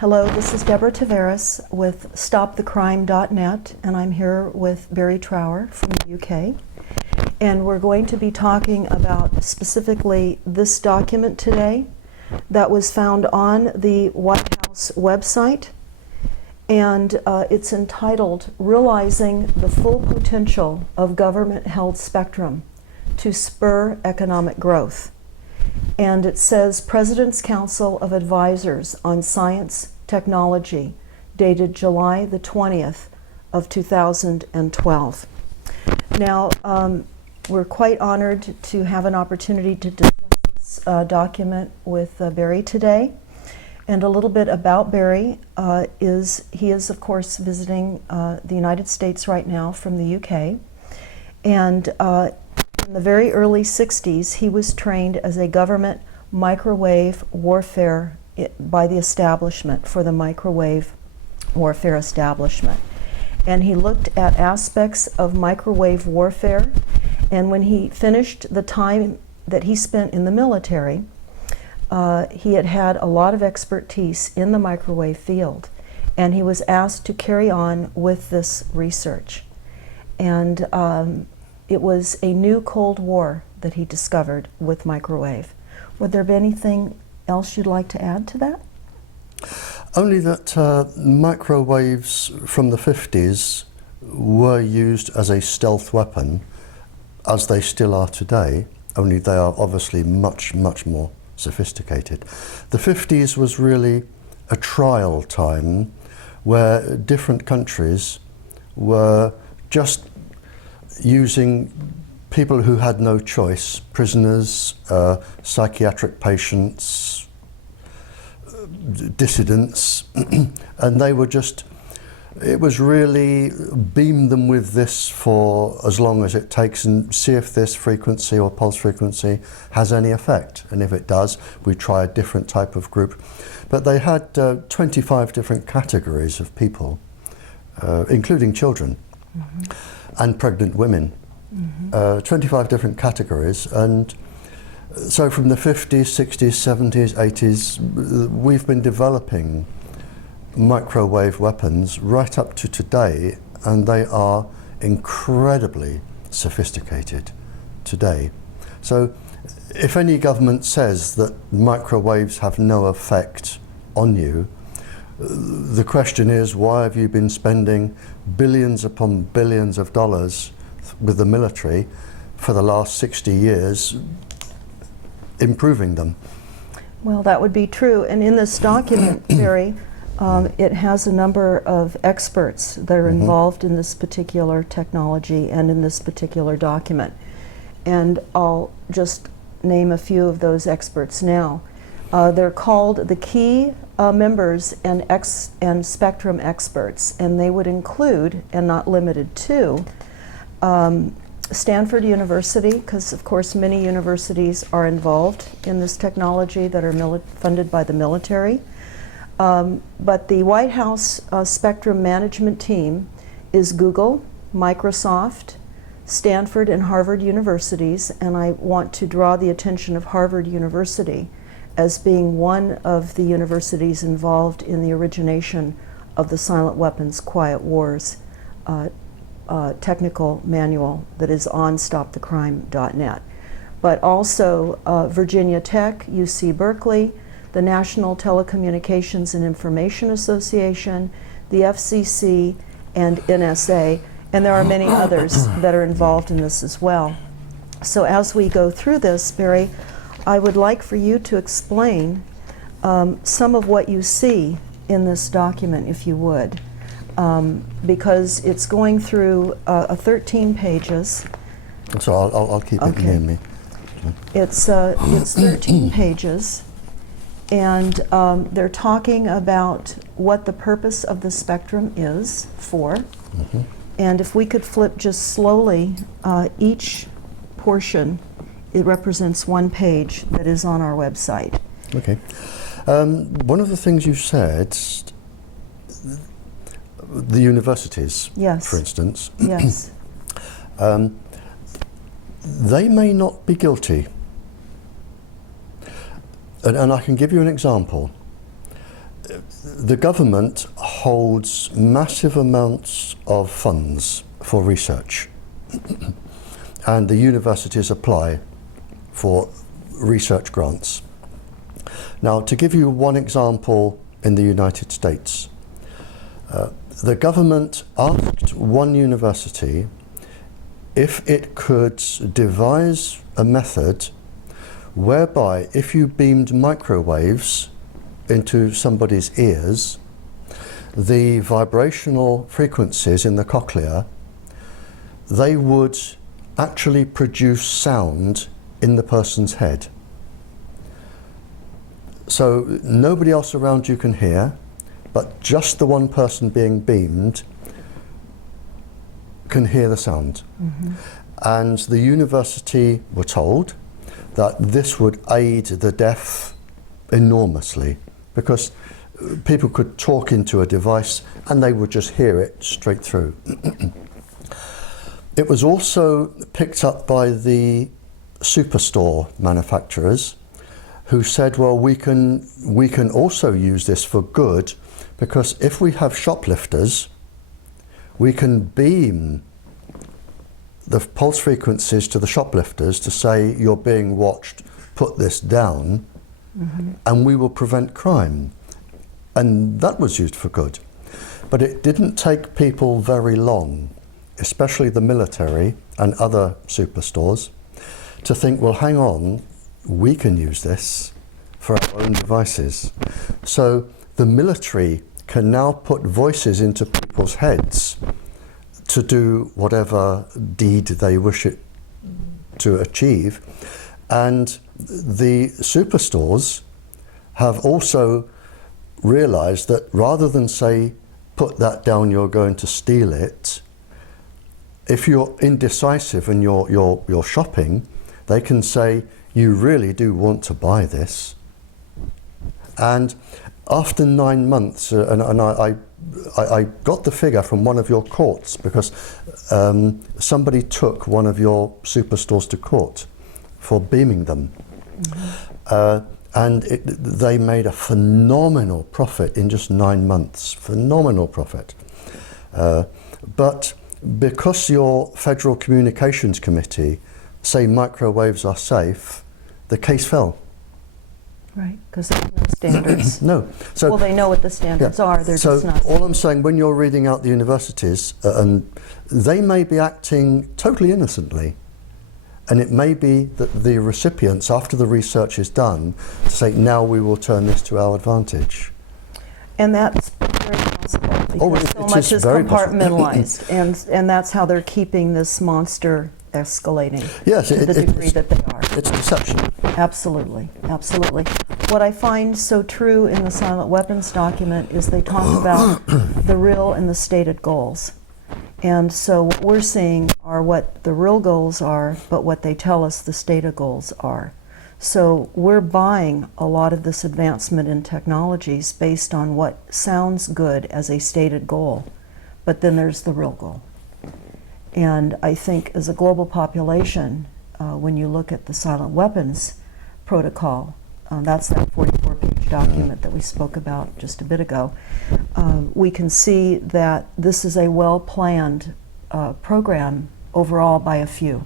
Hello, this is Deborah Tavares with StopTheCrime.net, and I'm here with Barrie Trower from the UK. And we're going to be talking about specifically this document today that was found on the White House website. And it's entitled, Realizing the Full Potential of Government-Held Spectrum to Spur Economic Growth. And it says, President's Council of Advisors on Science Technology, dated July the 20th of 2012. Now, we're quite honored to have an opportunity to discuss this document with Barrie today. And a little bit about Barrie he is of course visiting the United States right now from the UK. And in the very early 60s, he was trained as a government microwave warfare by the establishment, for the microwave warfare establishment. And he looked at aspects of microwave warfare, and when he finished the time that he spent in the military, he had a lot of expertise in the microwave field, and he was asked to carry on with this research. And it was a new Cold War that he discovered with microwave. Would there be anything else you'd like to add to that? Only that microwaves from the 50s were used as a stealth weapon, as they still are today, only they are obviously much, much more sophisticated. The 50s was really a trial time where different countries were just using people who had no choice, prisoners, psychiatric patients, dissidents, and they were just, it was really beam them with this for as long as it takes and see if this frequency or pulse frequency has any effect. And if it does, we try a different type of group. But they had 25 different categories of people, including children. And pregnant women, 25 different categories. And so from the 50s, 60s, 70s, 80s, we've been developing microwave weapons right up to today, and they are incredibly sophisticated today. So if any government says that microwaves have no effect on you, the question is, why have you been spending billions upon billions of dollars with the military for the last 60 years improving them? Well, that would be true. And in this document, Barrie, it has a number of experts that are involved in this particular technology and in this particular document. And I'll just name a few of those experts now. They're called the key members and spectrum experts, and they would include, and not limited to, Stanford University, because of course many universities are involved in this technology that are funded by the military. But the White House spectrum management team is Google, Microsoft, Stanford and Harvard universities, and I want to draw the attention of Harvard University as being one of the universities involved in the origination of the Silent Weapons Quiet Wars technical manual that is on StopTheCrime.net. But also Virginia Tech, UC Berkeley, the National Telecommunications and Information Association, the FCC, and NSA, and there are many others that are involved in this as well. So as we go through this, Barrie, I would like for you to explain some of what you see in this document, if you would, because it's going through 13 pages. So I'll keep it near me. It's 13 pages, and they're talking about what the purpose of the spectrum is for. And if we could flip just slowly, each portion, it represents one page that is on our website. Okay. One of the things you said, the universities, yes, for instance, yes, they may not be guilty. And I can give you an example. the government holds massive amounts of funds for research, and the universities apply for research grants. Now, to give you one example in the United States, the government asked one university if it could devise a method whereby if you beamed microwaves into somebody's ears, the vibrational frequencies in the cochlea, they would actually produce sound in the person's head. So nobody else around you can hear, but just the one person being beamed can hear the sound. Mm-hmm. And the university were told that this would aid the deaf enormously, because people could talk into a device and they would just hear it straight through. It was also picked up by the superstore manufacturers, who said, well, we can also use this for good, because if we have shoplifters, we can beam the pulse frequencies to the shoplifters to say, you're being watched, put this down, mm-hmm. and we will prevent crime. And that was used for good. But it didn't take people very long, especially the military and other superstores, to think, well, hang on, we can use this for our own devices. So the military can now put voices into people's heads to do whatever deed they wish it to achieve. And the superstores have also realized that rather than say, put that down, you're going to steal it, if you're indecisive and you're shopping, they can say, you really do want to buy this. And after 9 months, and I got the figure from one of your courts, because somebody took one of your superstores to court for beaming them. Mm-hmm. And they made a phenomenal profit in just 9 months, phenomenal profit. But because your Federal Communications Committee say microwaves are safe, the case fell. Right, because there's no standards. No. So, well, they know what the standards are, they're just not. All I'm saying, when you're reading out the universities, and they may be acting totally innocently, and it may be that the recipients, after the research is done, say, now we will turn this to our advantage. And that's very possible, because so much is compartmentalized, and that's how they're keeping this monster escalating, yes, to the degree that they are. It's deception. Absolutely, absolutely. What I find so true in the silent weapons document is they talk about the real and the stated goals. And so what we're seeing are what the real goals are, but what they tell us the stated goals are. So we're buying a lot of this advancement in technologies based on what sounds good as a stated goal, but then there's the real goal. And I think as a global population, when you look at the silent weapons protocol, that's that 44-page document that we spoke about just a bit ago, we can see that this is a well-planned program overall by a few.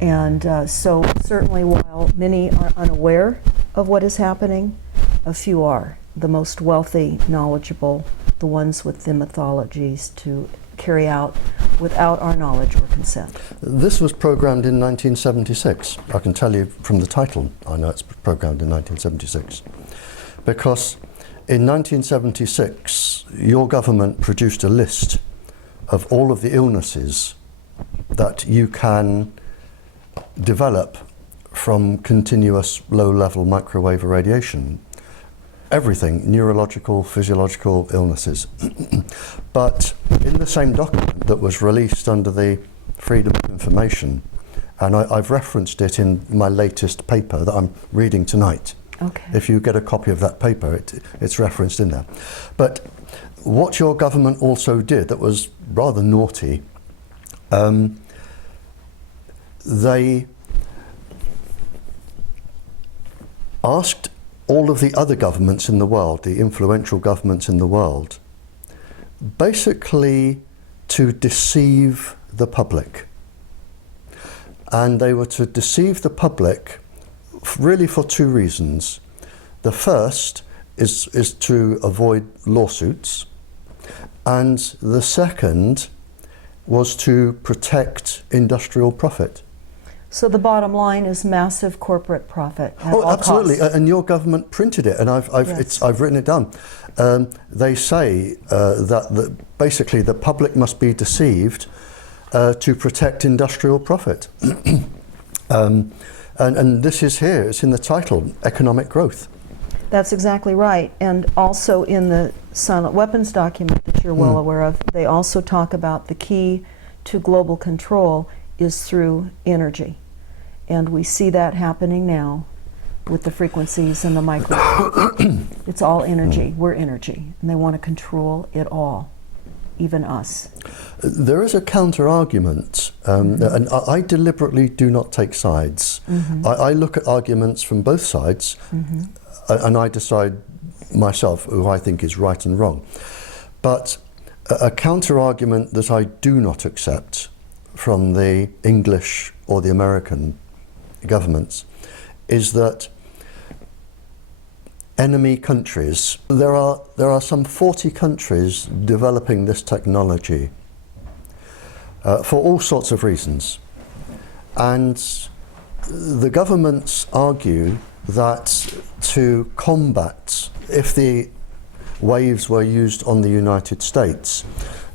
And so certainly while many are unaware of what is happening, a few are. The most wealthy, knowledgeable, the ones with the mythologies to carry out without our knowledge or consent. This was programmed in 1976. I can tell you from the title, I know it's programmed in 1976. Because in 1976, your government produced a list of all of the illnesses that you can develop from continuous low-level microwave irradiation. Everything, neurological, physiological illnesses. But in the same document that was released under the Freedom of Information, and I've referenced it in my latest paper that I'm reading tonight. Okay. If you get a copy of that paper, it's referenced in there. But what your government also did that was rather naughty, they asked all of the other governments in the world, the influential governments in the world, basically to deceive the public. And they were to deceive the public really for two reasons. The first is to avoid lawsuits, and the second was to protect industrial profit. So the bottom line is massive corporate profit at all absolutely, costs. and your government printed it, and I've written it down. They say that basically the public must be deceived to protect industrial profit. And this is here, it's in the title, economic growth. That's exactly right. And also in the silent weapons document that you're well aware of, they also talk about the key to global control is through energy. And we see that happening now with the frequencies and the micro. It's all energy. We're energy. And they want to control it all, even us. There is a counter-argument, and I deliberately do not take sides. I look at arguments from both sides, and I decide myself who I think is right and wrong. But a counter-argument that I do not accept from the English or the American governments is that enemy countries, there are some 40 countries developing this technology for all sorts of reasons. And the governments argue that to combat, if the waves were used on the United States,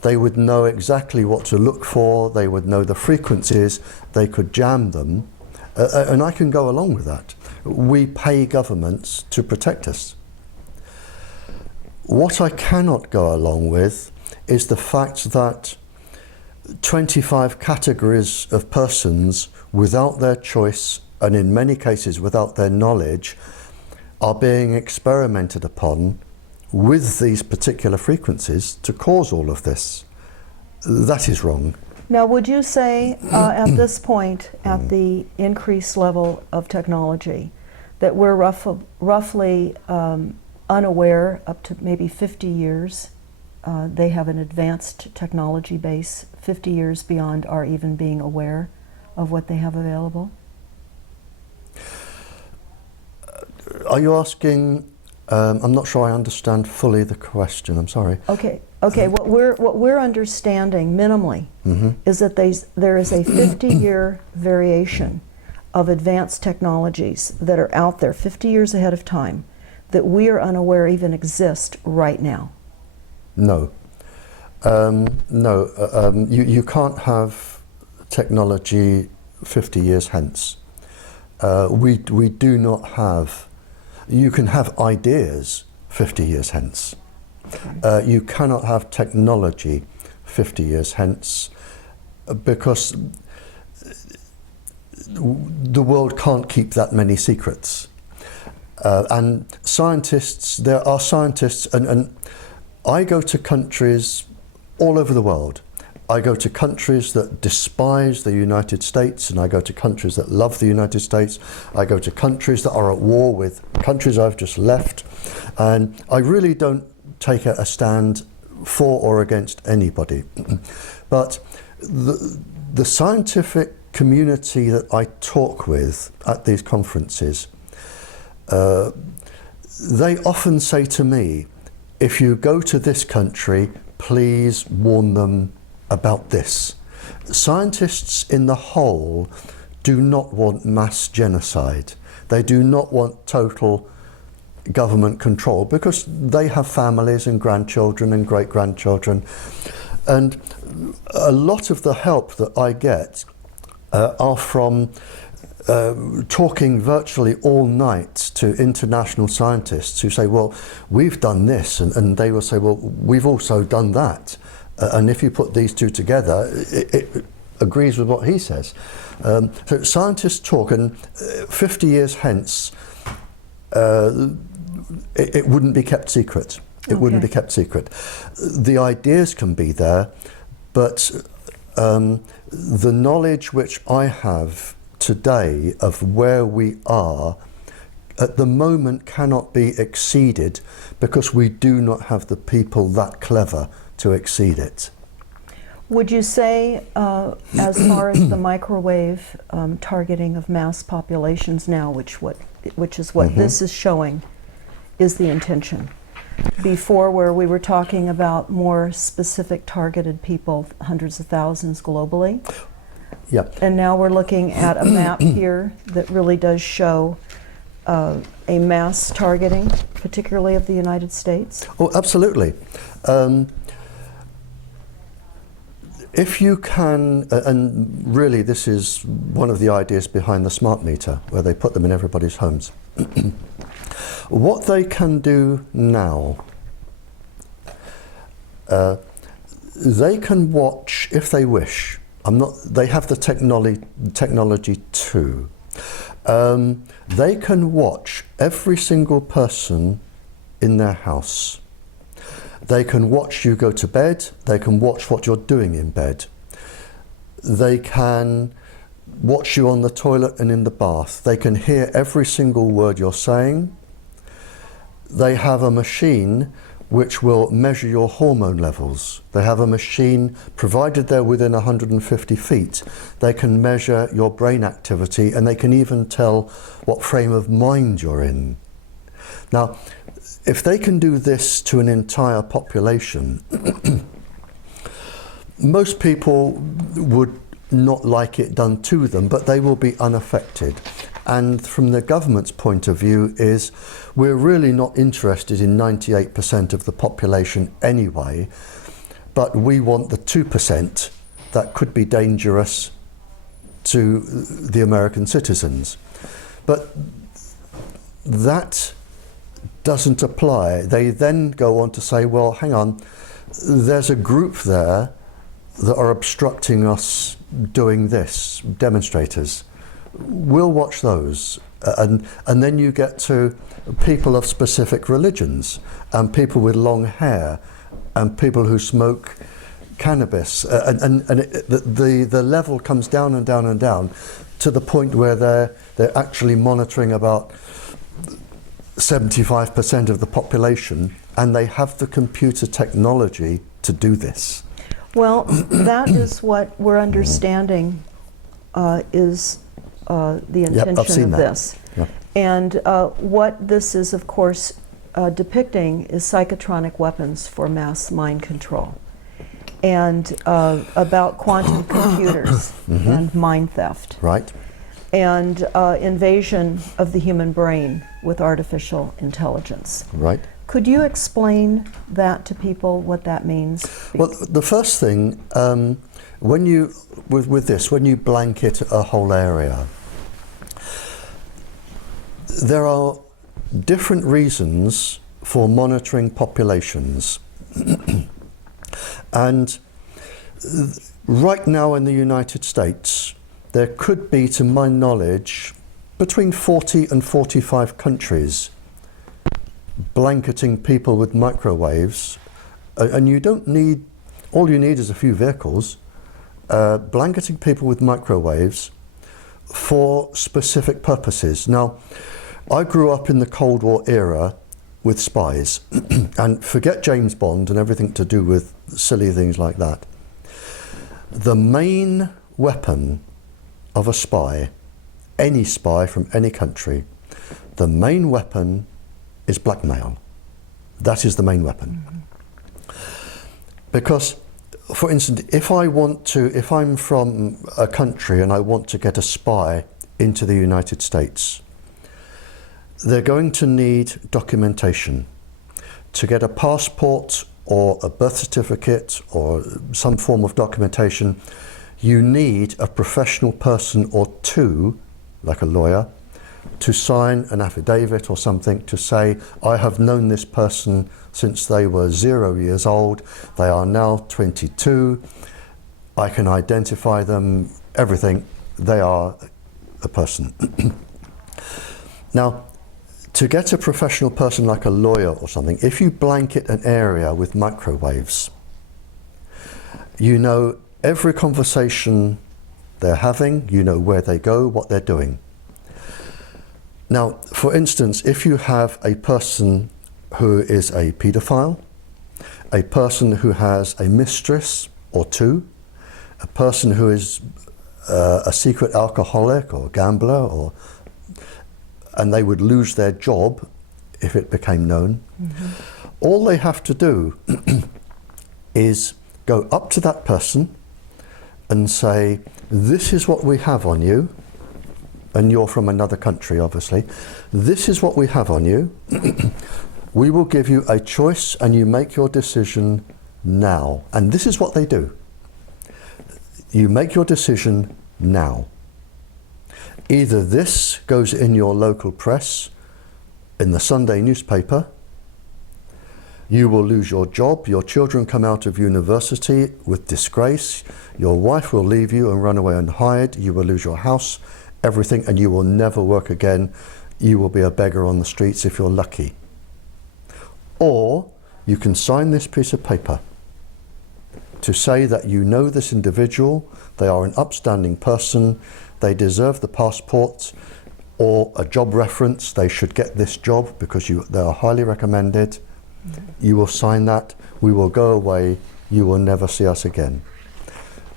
they would know exactly what to look for, they would know the frequencies, they could jam them, and I can go along with that. We pay governments to protect us. What I cannot go along with is the fact that 25 categories of persons without their choice and in many cases without their knowledge are being experimented upon with these particular frequencies to cause all of this. That is wrong. Now, would you say at this point, at the increased level of technology, that we're roughly unaware up to maybe 50 years? They have an advanced technology base 50 years beyond our even being aware of what they have available? Are you asking, I'm not sure I understand fully the question, I'm sorry. Okay. What we're understanding minimally is that there is a 50-year variation of advanced technologies that are out there 50 years ahead of time that we are unaware even exist right now. No. You can't have technology 50 years hence. We do not have, you can have ideas 50 years hence. Okay. You cannot have technology 50 years hence because the world can't keep that many secrets. And scientists, there are scientists, and I go to countries all over the world. I go to countries that despise the United States, and I go to countries that love the United States. I go to countries that are at war with countries I've just left. And I really don't take a stand for or against anybody. But the scientific community that I talk with at these conferences, they often say to me, if you go to this country, please warn them about this. Scientists in the whole do not want mass genocide. They do not want total government control because they have families and grandchildren and great-grandchildren. And a lot of the help that I get are from talking virtually all night to international scientists who say, well, we've done this, and they will say, well, we've also done that. And if you put these two together, it agrees with what he says. So scientists talk, and 50 years hence, it wouldn't be kept secret. It wouldn't be kept secret. The ideas can be there, but the knowledge which I have today of where we are at the moment cannot be exceeded because we do not have the people that clever to exceed it. Would you say, as far as the microwave targeting of mass populations now, which is what this is showing, is the intention? Before, where we were talking about more specific targeted people, hundreds of thousands globally, and now we're looking at a map here that really does show a mass targeting, particularly of the United States? Oh, absolutely. If you can, and really this is one of the ideas behind the smart meter, where they put them in everybody's homes. What they can do now, they can watch, if they wish, they have the technology too. They can watch every single person in their house. They can watch you go to bed. They can watch what you're doing in bed. They can watch you on the toilet and in the bath. They can hear every single word you're saying. They have a machine which will measure your hormone levels. They have a machine, provided they're within 150 feet, they can measure your brain activity, and they can even tell what frame of mind you're in. Now, if they can do this to an entire population, most people would not like it done to them, but they will be unaffected. And from the government's point of view is, we're really not interested in 98% of the population anyway, but we want the 2% that could be dangerous to the American citizens. But that doesn't apply. They then go on to say, well, hang on, there's a group there that are obstructing us doing this, demonstrators. We'll watch those. And then you get to people of specific religions, and people with long hair, and people who smoke cannabis. The level comes down and down and down to the point where they're actually monitoring about 75% of the population, and they have the computer technology to do this. Well, that is what we're understanding is the intention of this. Yep. And what this is, of course, depicting is psychotronic weapons for mass mind control, and about quantum computers and mind theft. Right. And invasion of the human brain with artificial intelligence. Right. Could you explain that to people, what that means? Well, the first thing, when you blanket a whole area, there are different reasons for monitoring populations. And right now in the United States, there could be, to my knowledge, between 40 and 45 countries blanketing people with microwaves, and you don't need, all you need is a few vehicles, blanketing people with microwaves for specific purposes. Now, I grew up in the Cold War era with spies, and forget James Bond and everything to do with silly things like that. The main weapon of a spy, any spy from any country, the main weapon is blackmail. That is the main weapon. Because, for instance, if I'm from a country and I want to get a spy into the United States, they're going to need documentation. To get a passport or a birth certificate or some form of documentation, you need a professional person or two, like a lawyer, to sign an affidavit or something to say, I have known this person since they were 0 years old, they are now 22, I can identify them, everything, they are a person. Now, to get a professional person like a lawyer or something, if you blanket an area with microwaves, you know every conversation they're having, you know where they go, what they're doing. Now, for instance, if you have a person who is a paedophile, a person who has a mistress or two, a person who is a secret alcoholic or gambler, and they would lose their job if it became known, all they have to do is go up to that person and say, this is what we have on you, and you're from another country, obviously. This is what we have on you. We will give you a choice and you make your decision now. And this is what they do. You make your decision now. Either this goes in your local press, in the Sunday newspaper, you will lose your job, your children come out of university with disgrace, your wife will leave you and run away and hide, you will lose your house, everything, and you will never work again. You will be a beggar on the streets if you're lucky. Or you can sign this piece of paper to say that you know this individual, they are an upstanding person, they deserve the passport or a job reference, they should get this job because they are highly recommended. You will sign that, we will go away, you will never see us again.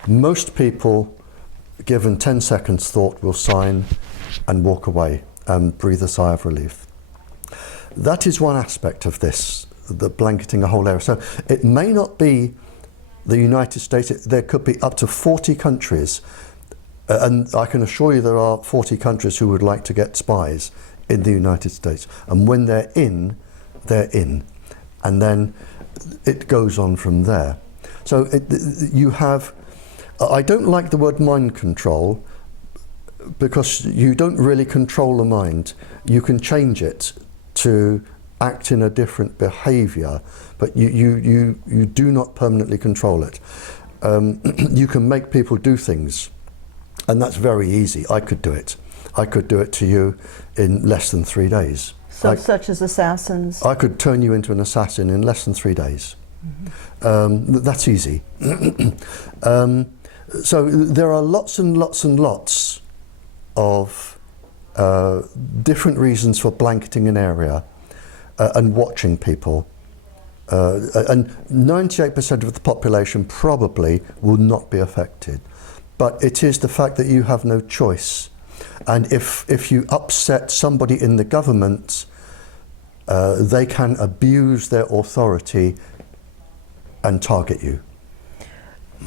Most people, given 10 seconds thought, will sign and walk away and breathe a sigh of relief. That is one aspect of this, the blanketing a whole area. So it may not be the United States, there could be up to 40 countries, and I can assure you there are 40 countries who would like to get spies in the United States. And when they're in, they're in. And then it goes on from there. So you have, I don't like the word mind control because you don't really control the mind. You can change it to act in a different behaviour, but you do not permanently control it. You can make people do things, and that's very easy. I could do it. I could do it to you in less than 3 days. So such as assassins? I could turn you into an assassin in less than 3 days. That's easy. So there are lots and lots and lots of different reasons for blanketing an area and watching people. And 98% of the population probably will not be affected. But it is the fact that you have no choice. And if you upset somebody in the government, they can abuse their authority and target you.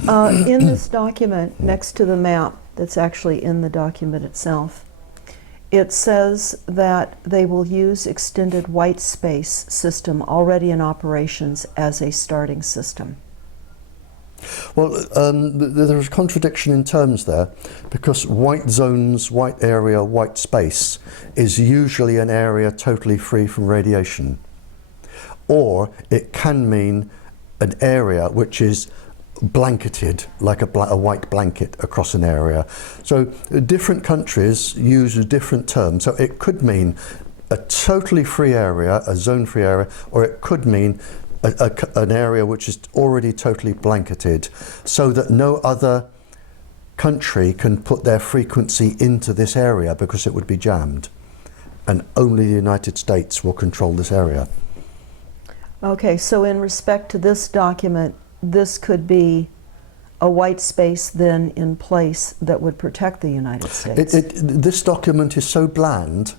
In this document, next to the map that's actually in the document itself, it says that they will use extended white space system already in operations as a starting system. Well, there's a contradiction in terms there, because white zones, white area, white space is usually an area totally free from radiation. Or it can mean an area which is blanketed, like a white blanket across an area. So different countries use a different term. So it could mean a totally free area, a zone-free area, or it could mean an area which is already totally blanketed, so that no other country can put their frequency into this area because it would be jammed, and only the United States will control this area. Okay, so in respect to this document, this could be a white space then in place that would protect the United States. This document is so bland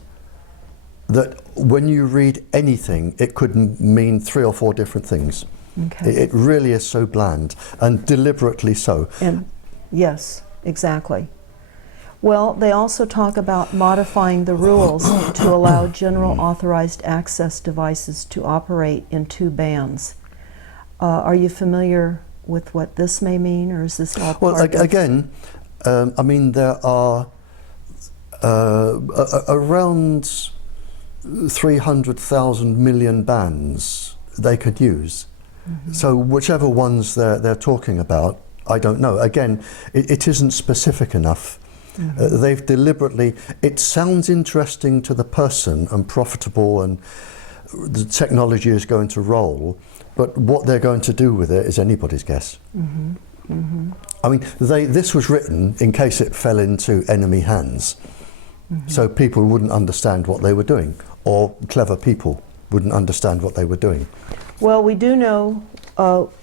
that when you read anything, it could mean 3 or 4 different things. Okay. It really is so bland, and deliberately so. And yes, exactly. Well, they also talk about modifying the rules to allow general authorized access devices to operate in 2 bands. Are you familiar with what this may mean, or is this all part of... Again, I mean, there are around 300,000 million bands they could use. So whichever ones they're talking about, I don't know. Again, it isn't specific enough. They've deliberately, it sounds interesting to the person and profitable, and the technology is going to roll, but what they're going to do with it is anybody's guess. I mean, this was written in case it fell into enemy hands. So people wouldn't understand what they were doing, or clever people wouldn't understand what they were doing. Well, we do know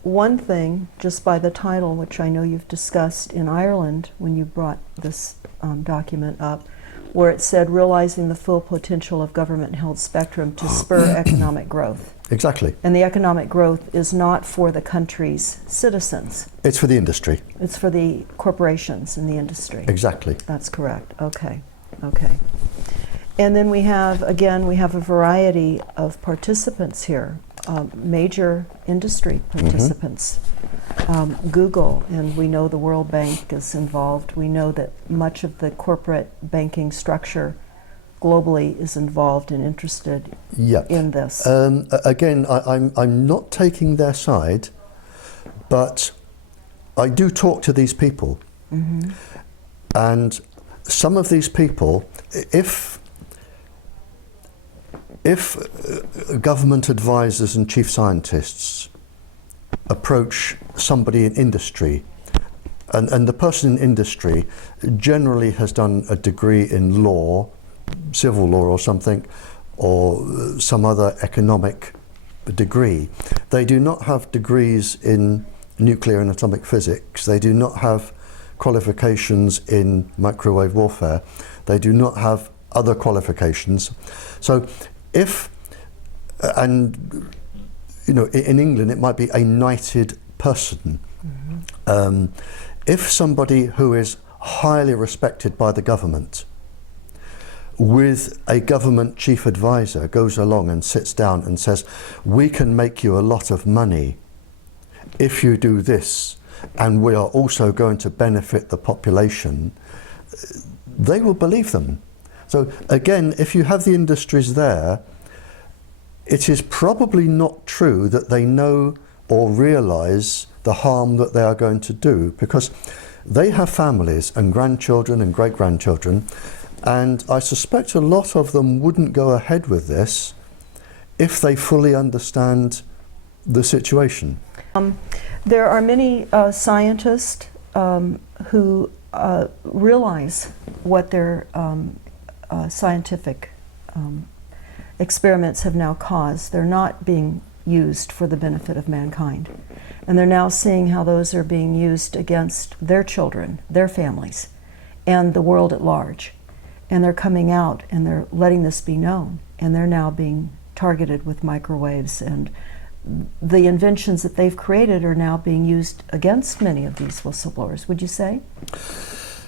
one thing just by the title, which I know you've discussed in Ireland when you brought this document up, where it said realizing the full potential of government-held spectrum to spur economic growth. Exactly. And the economic growth is not for the country's citizens. It's for the industry. It's for the corporations in the industry. Exactly. That's correct. Okay. Okay. And then we have, again, we have a variety of participants here, major industry participants. Google, and we know the World Bank is involved. We know that much of the corporate banking structure globally is involved and interested in this. Again, I'm not taking their side, but I do talk to these people. And some of these people, if government advisors and chief scientists approach somebody in industry, and the person in industry generally has done a degree in law, civil law or something, or some other economic degree. They do not have degrees in nuclear and atomic physics. They do not have qualifications in microwave warfare. They do not have other qualifications. So if, and you know, in England it might be a knighted person. If somebody who is highly respected by the government with a government chief advisor goes along and sits down and says, we can make you a lot of money if you do this, and we are also going to benefit the population, they will believe them. So again, if you have the industries there, it is probably not true that they know or realize the harm that they are going to do, because they have families and grandchildren and great-grandchildren, and I suspect a lot of them wouldn't go ahead with this if they fully understand the situation. There are many scientists who realize what their scientific experiments have now caused. They're not being used for the benefit of mankind. And they're now seeing how those are being used against their children, their families, and the world at large. And they're coming out and they're letting this be known. And they're now being targeted with microwaves, and the inventions that they've created are now being used against many of these whistleblowers, would you say?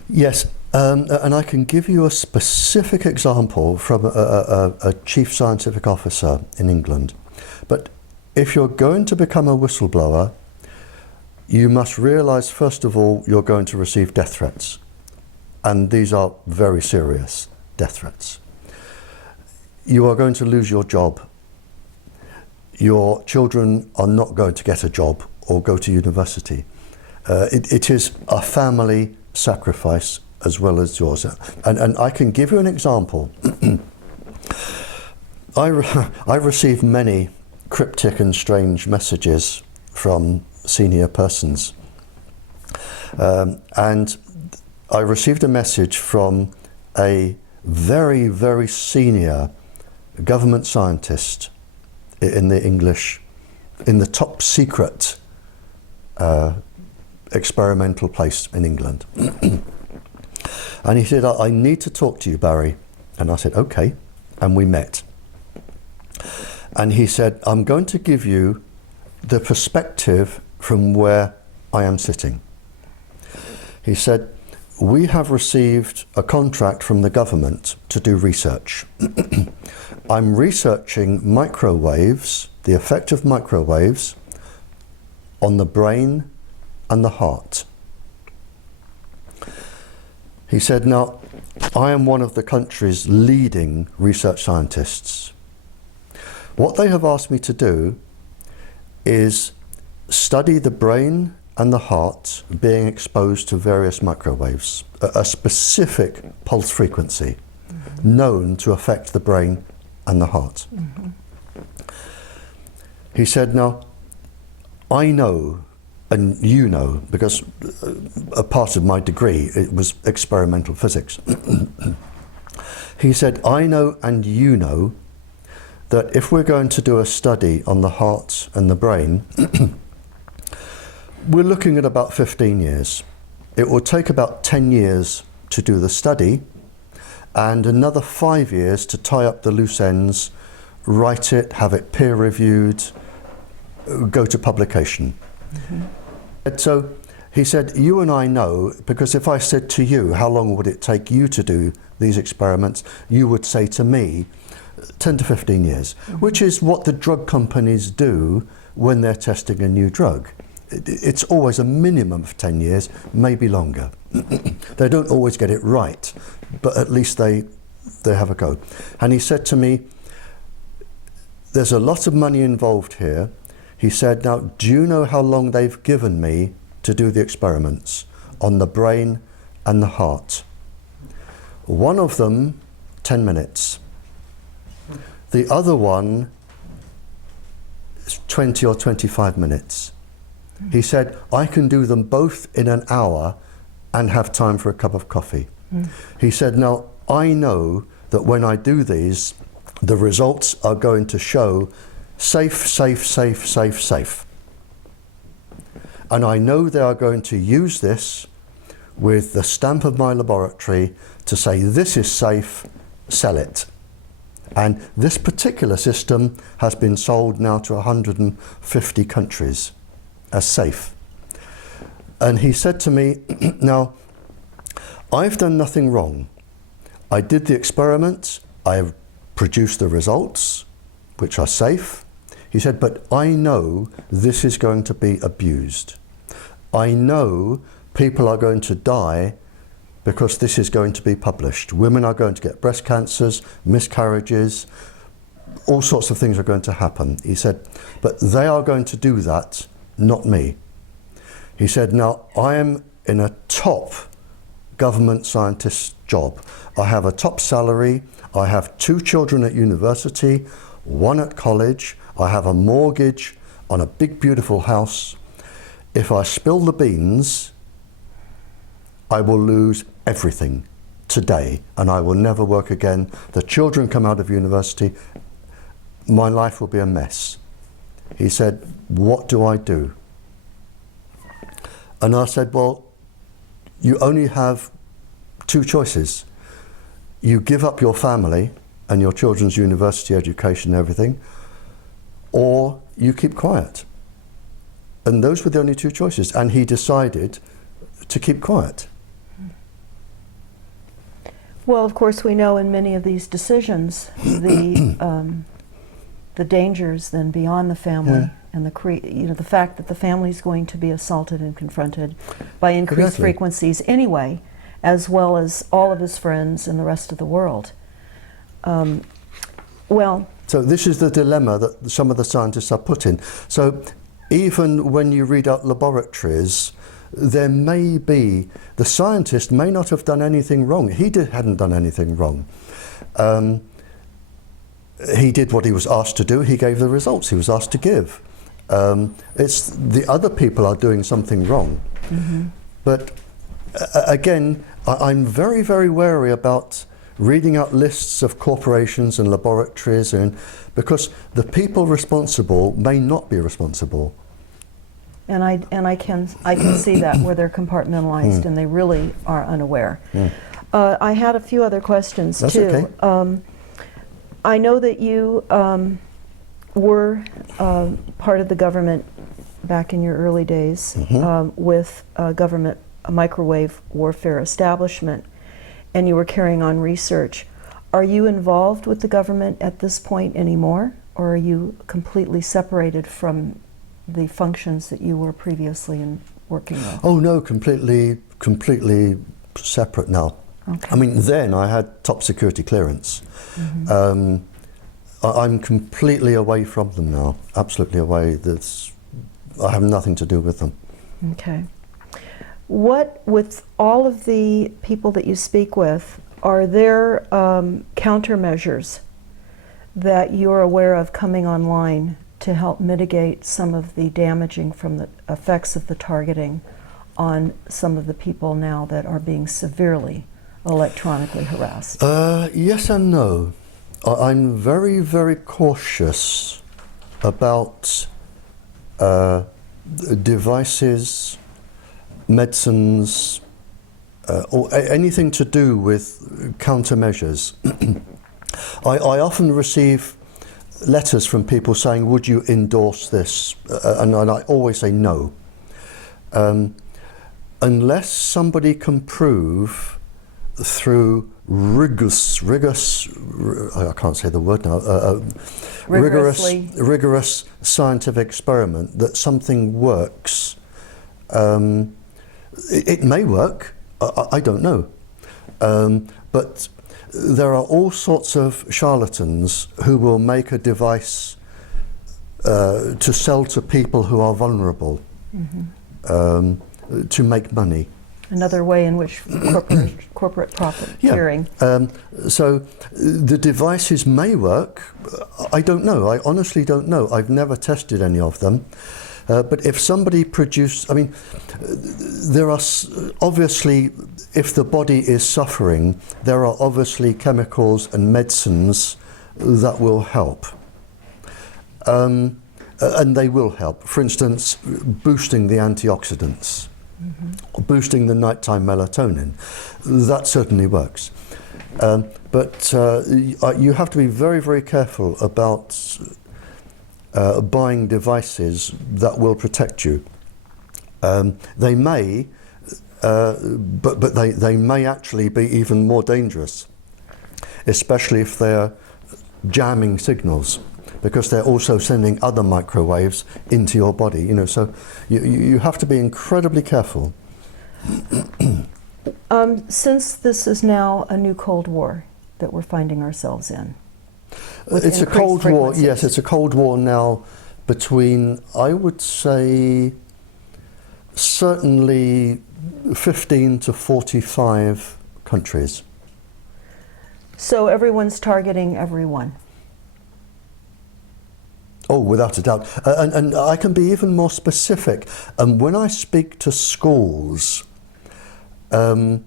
Yes, and I can give you a specific example from a chief scientific officer in England. But if you're going to become a whistleblower, you must realize, first of all, you're going to receive death threats. And these are very serious death threats. You are going to lose your job. Your children are not going to get a job or go to university. It is a family sacrifice as well as yours. And I can give you an example. I received many cryptic and strange messages from senior persons. And I received a message from a very, very senior government scientist in the top secret experimental place in England. And he said, I need to talk to you, Barrie. And I said, okay. And we met. And he said, I'm going to give you the perspective from where I am sitting. He said, we have received a contract from the government to do research. I'm researching microwaves, the effect of microwaves on the brain and the heart. He said, now, I am one of the country's leading research scientists. What they have asked me to do is study the brain and the heart being exposed to various microwaves, a specific pulse frequency known to affect the brain and the heart. He said, now, I know, and you know, because a part of my degree, it was experimental physics. He said, I know and you know that if we're going to do a study on the heart and the brain, we're looking at about 15 years. It will take about 10 years to do the study and another 5 years to tie up the loose ends, write it, have it peer reviewed, go to publication. And so he said, you and I know, because if I said to you, how long would it take you to do these experiments, you would say to me, 10 to 15 years, which is what the drug companies do when they're testing a new drug. It's always a minimum of 10 years, maybe longer. They don't always get it right, but at least they have a go. And he said to me, there's a lot of money involved here. He said, now, do you know how long they've given me to do the experiments on the brain and the heart? One of them, 10 minutes. The other one is 20 or 25 minutes. He said, I can do them both in an hour and have time for a cup of coffee. He said, now, I know that when I do these, the results are going to show safe, safe, safe, safe, safe. And I know they are going to use this with the stamp of my laboratory to say, this is safe, sell it. And this particular system has been sold now to 150 countries as safe. And he said to me, now, I've done nothing wrong. I did the experiment, I have produced the results, which are safe. He said, but I know this is going to be abused. I know people are going to die because this is going to be published. Women are going to get breast cancers, miscarriages, all sorts of things are going to happen. He said, but they are going to do that, not me. He said, now I am in a top government scientist's job. I have a top salary, I have 2 children at university, 1 at college, I have a mortgage on a big beautiful house. If I spill the beans, I will lose everything today and I will never work again. The children come out of university, my life will be a mess. He said, what do I do? And I said, well, you only have 2 choices. You give up your family and your children's university education and everything, or you keep quiet. And those were the only 2 choices. And he decided to keep quiet. Well, of course, we know in many of these decisions the dangers then beyond the family and the fact that the family is going to be assaulted and confronted by increased frequencies anyway, as well as all of his friends and the rest of the world. So this is the dilemma that some of the scientists are put in. So even when you read out laboratories, there may be, the scientist may not have done anything wrong. He hadn't done anything wrong. He did what he was asked to do. He gave the results he was asked to give. It's the other people are doing something wrong. But again, I'm very, very wary about reading out lists of corporations and laboratories, and because the people responsible may not be responsible. And I can see that where they're compartmentalized and they really are unaware. I had a few other questions That's too. Okay. I know that you were part of the government back in your early days with government microwave warfare establishment, and you were carrying on research. Are you involved with the government at this point anymore, or are you completely separated from the functions that you were previously working with? Oh no, completely separate now. Okay. I mean, then I had top security clearance. I'm completely away from them now, absolutely away. I have nothing to do with them. Okay. What, with all of the people that you speak with, are there countermeasures that you're aware of coming online to help mitigate some of the damaging from the effects of the targeting on some of the people now that are being severely electronically harassed? Yes and no. I'm very, very cautious about devices, medicines, or anything to do with countermeasures. I often receive letters from people saying, would you endorse this? And I always say no. Unless somebody can prove through rigorous, I can't say the word now, rigorous scientific experiment that something works. It may work, I don't know. But there are all sorts of charlatans who will make a device to sell to people who are vulnerable, to make money. Another way in which corporate profiteering. So the devices may work. I don't know. I honestly don't know. I've never tested any of them. But if somebody produced, I mean, there are obviously, if the body is suffering, there are obviously chemicals and medicines that will help. And they will help. For instance, boosting the antioxidants, or boosting the nighttime melatonin. That certainly works. But you have to be very, very careful about buying devices that will protect you. They may, but they may actually be even more dangerous, especially if they're jamming signals, because they're also sending other microwaves into your body. You know, so you have to be incredibly careful. Since this is now a new Cold War that we're finding ourselves in, it's a Cold War. Yes, it's a Cold War now between, I would say, certainly 15 to 45 countries. So everyone's targeting everyone. Oh, without a doubt. And I can be even more specific. When I speak to schools, you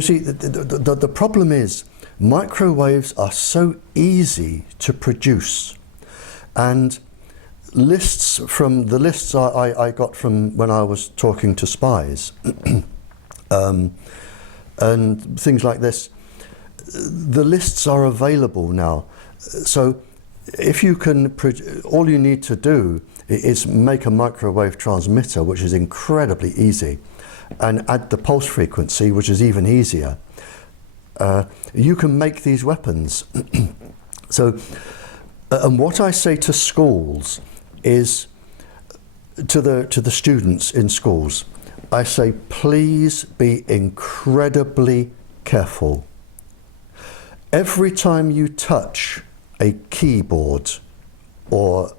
see, the problem is microwaves are so easy to produce. And lists I got from when I was talking to spies, and things like this, the lists are available now. So if you can, all you need to do is make a microwave transmitter, which is incredibly easy, and add the pulse frequency, which is even easier. You can make these weapons. So, and what I say to schools is, to the students in schools, I say, please be incredibly careful. Every time you touch a keyboard or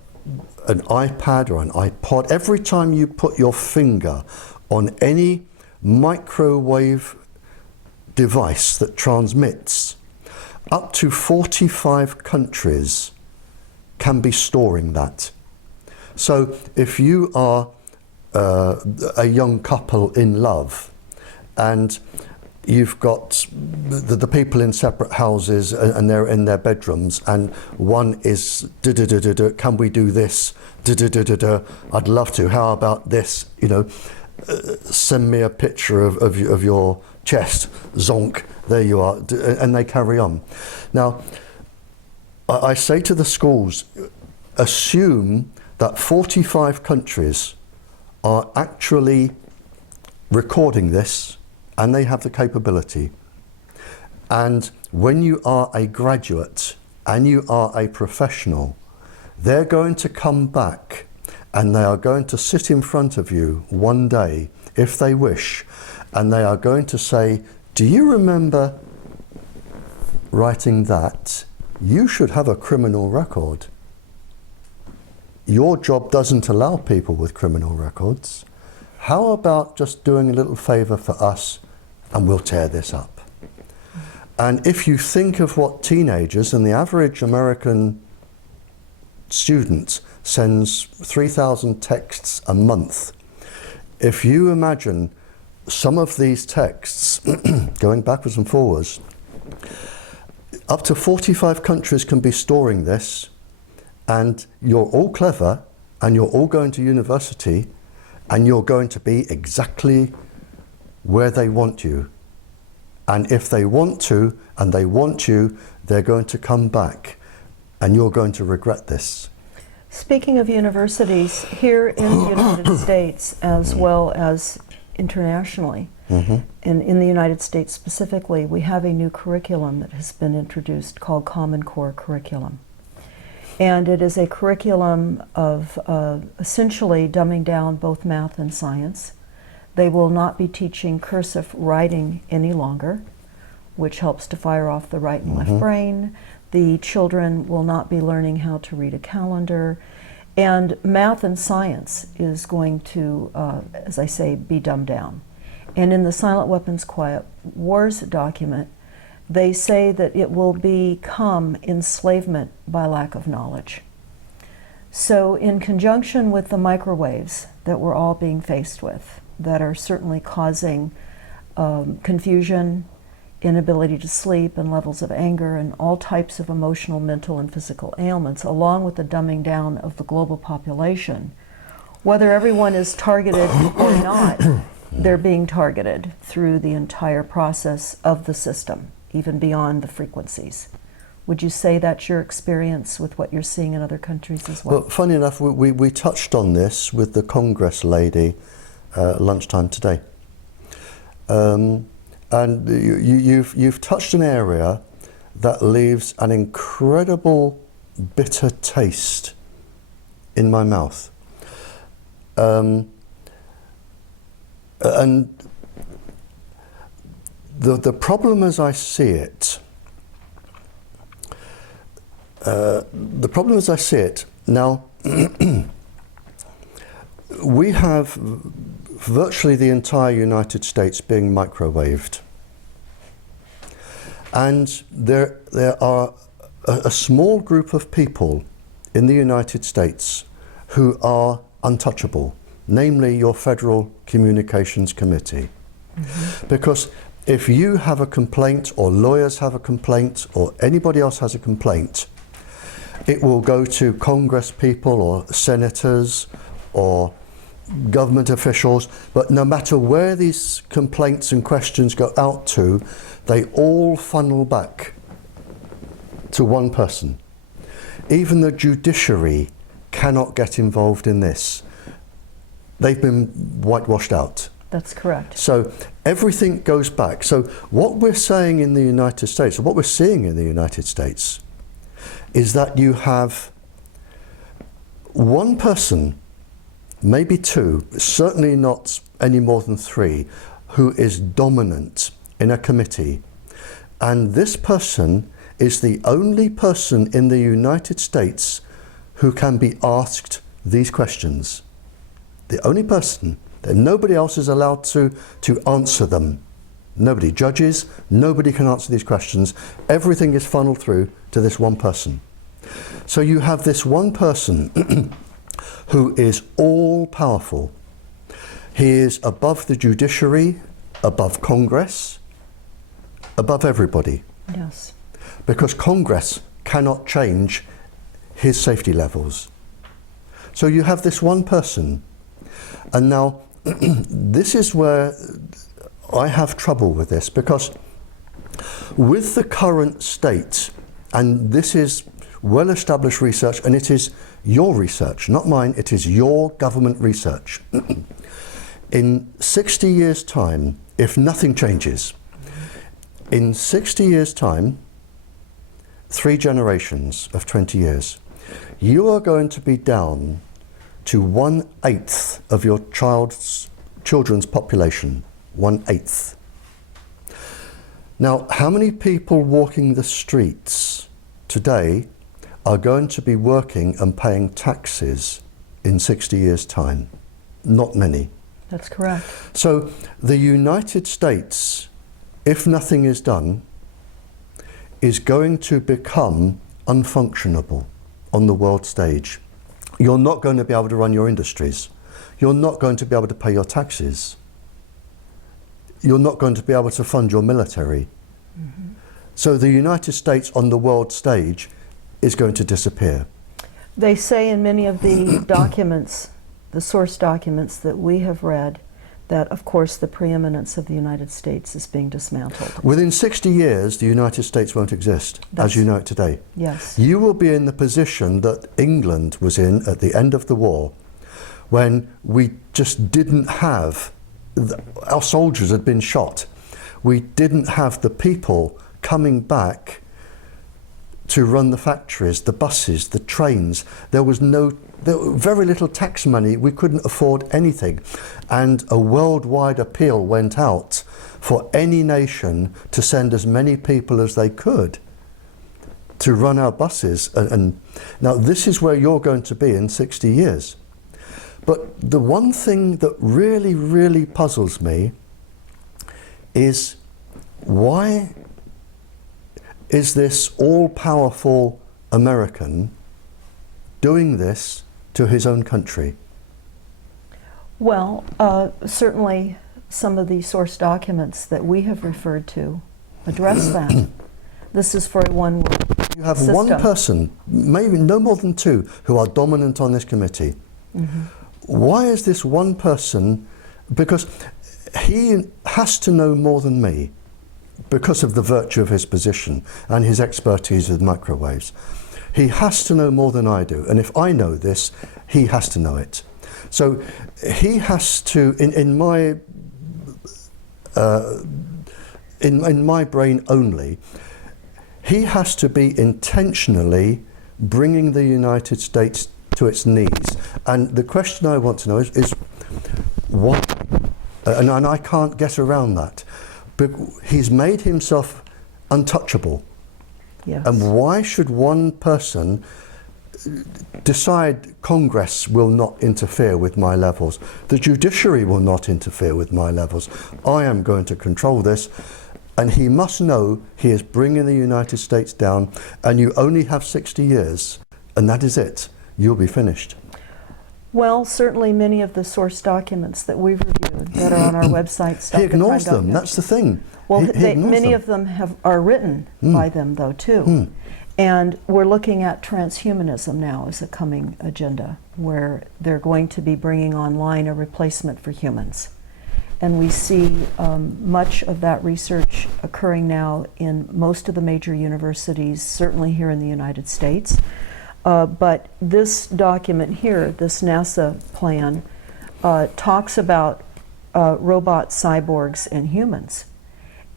an iPad or an iPod, every time you put your finger on any microwave device that transmits, up to 45 countries can be storing that. So if you are a young couple in love and you've got the people in separate houses and they're in their bedrooms, and one is can we do this, I'd love to, how about this, you know, send me a picture of your chest, zonk, there you are, and they carry on. Now I say to the schools, assume that 45 countries are actually recording this, and they have the capability. And when you are a graduate and you are a professional, they're going to come back and they are going to sit in front of you one day, if they wish, and they are going to say, do you remember writing that? You should have a criminal record. Your job doesn't allow people with criminal records. How about just doing a little favor for us and we'll tear this up? And if you think of what teenagers, and the average American student sends 3,000 texts a month, if you imagine some of these texts going backwards and forwards. Up to 45 countries can be storing this, and you're all clever, and you're all going to university, and you're going to be exactly where they want you. And if they want to, and they want you, they're going to come back, and you're going to regret this. Speaking of universities, here in the United States, as well as internationally, and in the United States specifically, we have a new curriculum that has been introduced called Common Core Curriculum. And it is a curriculum of essentially dumbing down both math and science. They will not be teaching cursive writing any longer, which helps to fire off the right and left brain. The children will not be learning how to read a calendar. And math and science is going to, as I say, be dumbed down. And in the Silent Weapons Quiet Wars document, they say that it will become enslavement by lack of knowledge. So in conjunction with the microwaves that we're all being faced with, that are certainly causing confusion, inability to sleep, and levels of anger, and all types of emotional, mental, and physical ailments, along with the dumbing down of the global population, whether everyone is targeted or not, they're being targeted through the entire process of the system, even beyond the frequencies. Would you say that's your experience with what you're seeing in other countries as well? Well, funny enough, we touched on this with the Congress lady lunchtime today. And you've touched an area that leaves an incredible bitter taste in my mouth. And the problem as I see it, now, we have virtually the entire United States being microwaved. And there are a small group of people in the United States who are untouchable, namely your Federal Communications Committee. Because if you have a complaint, or lawyers have a complaint, or anybody else has a complaint, it will go to Congress people or senators or government officials, but no matter where these complaints and questions go out to, they all funnel back to one person. Even the judiciary cannot get involved in this. They've been whitewashed out. That's correct. So everything goes back. So what we're saying in the United States, or what we're seeing in the United States, is that you have one person, maybe two, certainly not any more than three, who is dominant in a committee. And this person is the only person in the United States who can be asked these questions. The only person, that nobody else is allowed to answer them. Nobody, judges, nobody can answer these questions. Everything is funneled through to this one person. So you have this one person who is all powerful. He is above the judiciary, above Congress, above everybody. Yes. Because Congress cannot change his safety levels. So you have this one person. And now, this is where I have trouble with this, because with the current state, and this is well-established research, and it is your research, not mine, it is your government research. In 60 years' time, if nothing changes, in 60 years' time, 3 generations of 20 years, you are going to be down to 1/8 of your children's population. 1/8. Now, how many people walking the streets today are going to be working and paying taxes in 60 years' time? Not many. That's correct. So the United States, if nothing is done, is going to become unfunctionable on the world stage. You're not going to be able to run your industries. You're not going to be able to pay your taxes. you're not going to be able to fund your military. So the United States on the world stage is going to disappear. They say in many of the documents, the source documents that we have read, that of course the preeminence of the United States is being dismantled. Within 60 years, the United States won't exist as you know it today. Yes. You will be in the position that England was in at the end of the war, when we just didn't have, our soldiers had been shot. We didn't have the people coming back to run the factories, the buses, the trains. There was very little tax money. We couldn't afford anything. And a worldwide appeal went out for any nation to send as many people as they could to run our buses. And now this is where you're going to be in 60 years. But the one thing that really, really puzzles me is, why is this all-powerful American doing this to his own country? Well, certainly some of the source documents that we have referred to address that. This is for a one-world You have system. one person, maybe no more than two, who are dominant on this committee. Why is this one person? Because he has to know more than me, because of the virtue of his position and his expertise with microwaves. He has to know more than I do, and if I know this, he has to know it. So he has to, in my brain only, he has to be intentionally bringing the United States to its knees. And the question I want to know is why? And I can't get around that. But he's made himself untouchable. Yes. And why should one person decide Congress will not interfere with my levels? The judiciary will not interfere with my levels. I am going to control this. And he must know he is bringing the United States down, and you only have 60 years, and that is it. You'll be finished. Well, certainly many of the source documents that we've reviewed that are on our website. He ignores them, that's the thing. Well, He ignores many them. of them are written by them, though, too. And we're looking at transhumanism now as a coming agenda, where they're going to be bringing online a replacement for humans. And we see much of that research occurring now in most of the major universities, certainly here in the United States. But this document here, this NASA plan, talks about robot cyborgs and humans.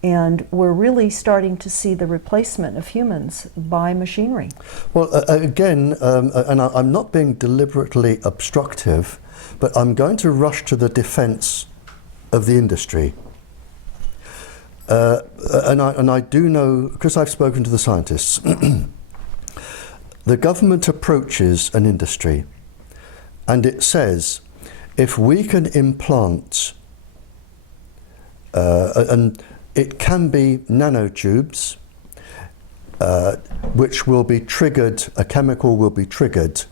And we're really starting to see the replacement of humans by machinery. Well, again, and I'm not being deliberately obstructive, but I'm going to rush to the defense of the industry. And I do know, because I've spoken to the scientists, the government approaches an industry and it says, if we can implant, and it can be nanotubes, which will be triggered, a chemical will be triggered,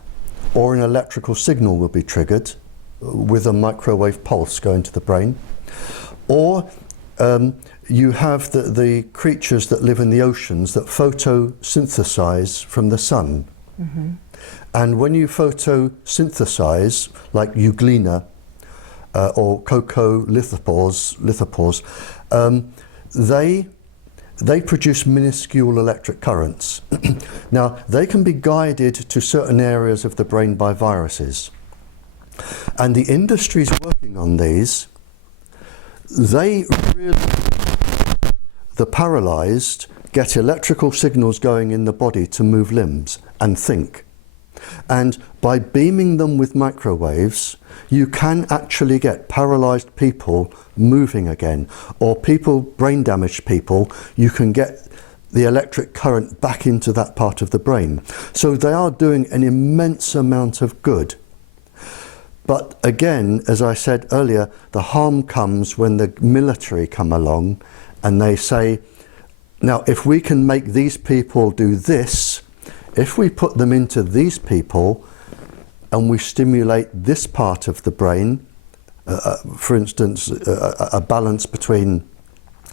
or an electrical signal will be triggered with a microwave pulse going to the brain, or you have the creatures that live in the oceans that photosynthesize from the sun. And when you photosynthesize, like euglena or coccolithophores, they produce minuscule electric currents. Now, they can be guided to certain areas of the brain by viruses. And the industries working on these, they really, the paralyzed get electrical signals going in the body to move limbs and think. And by beaming them with microwaves, you can actually get paralyzed people moving again, or people, brain damaged people, you can get the electric current back into that part of the brain. So they are doing an immense amount of good. But again, as I said earlier, the harm comes when the military come along and they say, now if we can make these people do this, if we put them into these people and we stimulate this part of the brain for instance, a balance between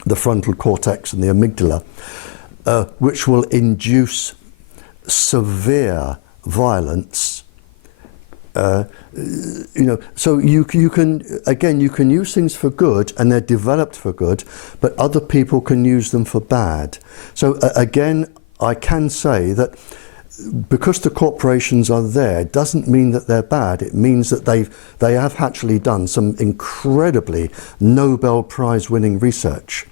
the frontal cortex and the amygdala, which will induce severe violence. So you can use things for good, and they're developed for good, but other people can use them for bad. So again, I can say that because the corporations are there doesn't mean that they're bad. It means that they have actually done some incredibly Nobel Prize winning research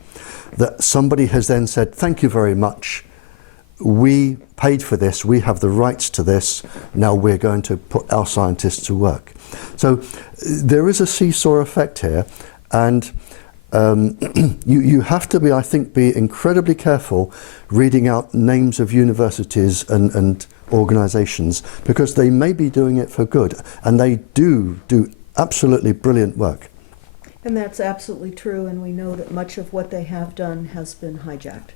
that somebody has then said, thank you very much, we paid for this, we have the rights to this, now we're going to put our scientists to work. So there is a seesaw effect here, and you have to be, I think, be incredibly careful reading out names of universities and organisations, because they may be doing it for good, and they do absolutely brilliant work. And that's absolutely true, and we know that much of what they have done has been hijacked.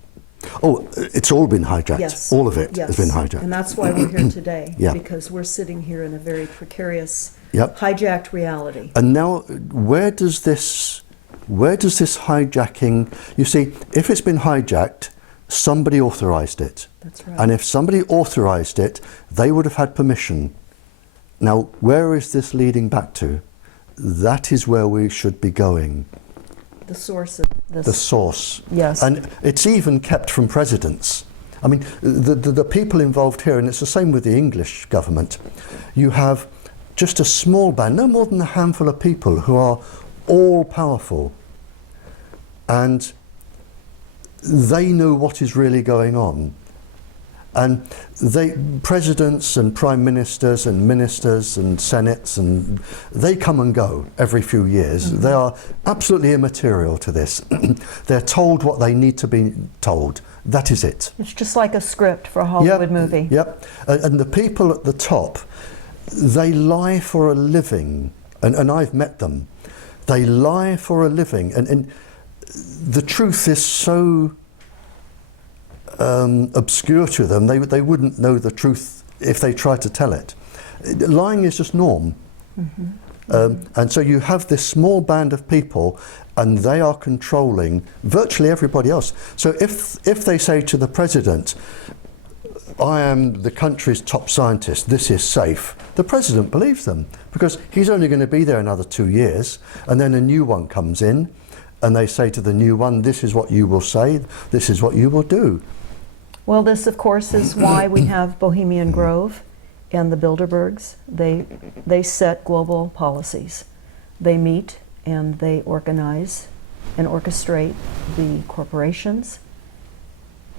Oh, it's all been hijacked. Yes. All of it Yes. has been hijacked. And that's why we're here today, Yeah. because we're sitting here in a very precarious, Yep. hijacked reality. And now, where does this hijacking, you see, if it's been hijacked, somebody authorised it. That's right. And if somebody authorised it, they would have had permission. Now, where is this leading back to? That is where we should be going. The source of this. The source. Yes. And it's even kept from presidents. I mean, the people involved here, and it's the same with the English government, you have just a small band, no more than a handful of people who are all powerful, and they know what is really going on. And presidents and prime ministers and ministers and senates, and they come and go every few years. Mm-hmm. They are absolutely immaterial to this. They're told what they need to be told. That is it. It's just like a script for a Hollywood movie. Yep. And the people at the top, they lie for a living. And I've met them. They lie for a living. And the truth is so obscure to them, they wouldn't know the truth if they tried to tell it. Lying is just norm. Mm-hmm. And so you have this small band of people, and they are controlling virtually everybody else. So if they say to the president, I am the country's top scientist, this is safe, the president believes them, because he's only going to be there another 2 years, and then a new one comes in, and they say to the new one, this is what you will say, this is what you will do. Well, this, of course, is why we have Bohemian Grove and the Bilderbergs. They set global policies. They meet and they organize and orchestrate the corporations.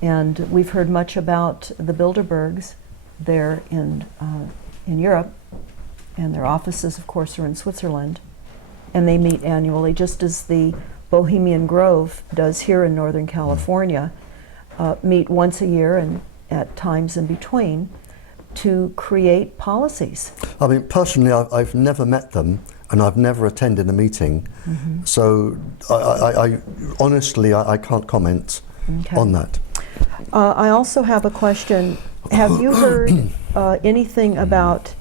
And we've heard much about the Bilderbergs there in Europe, and their offices, of course, are in Switzerland. And they meet annually, just as the Bohemian Grove does here in Northern California. Meet once a year and at times in between to create policies. I mean, personally, I've never met them, and I've never attended a meeting. Mm-hmm. So I honestly, I can't comment on that. I also have a question. Have you heard anything about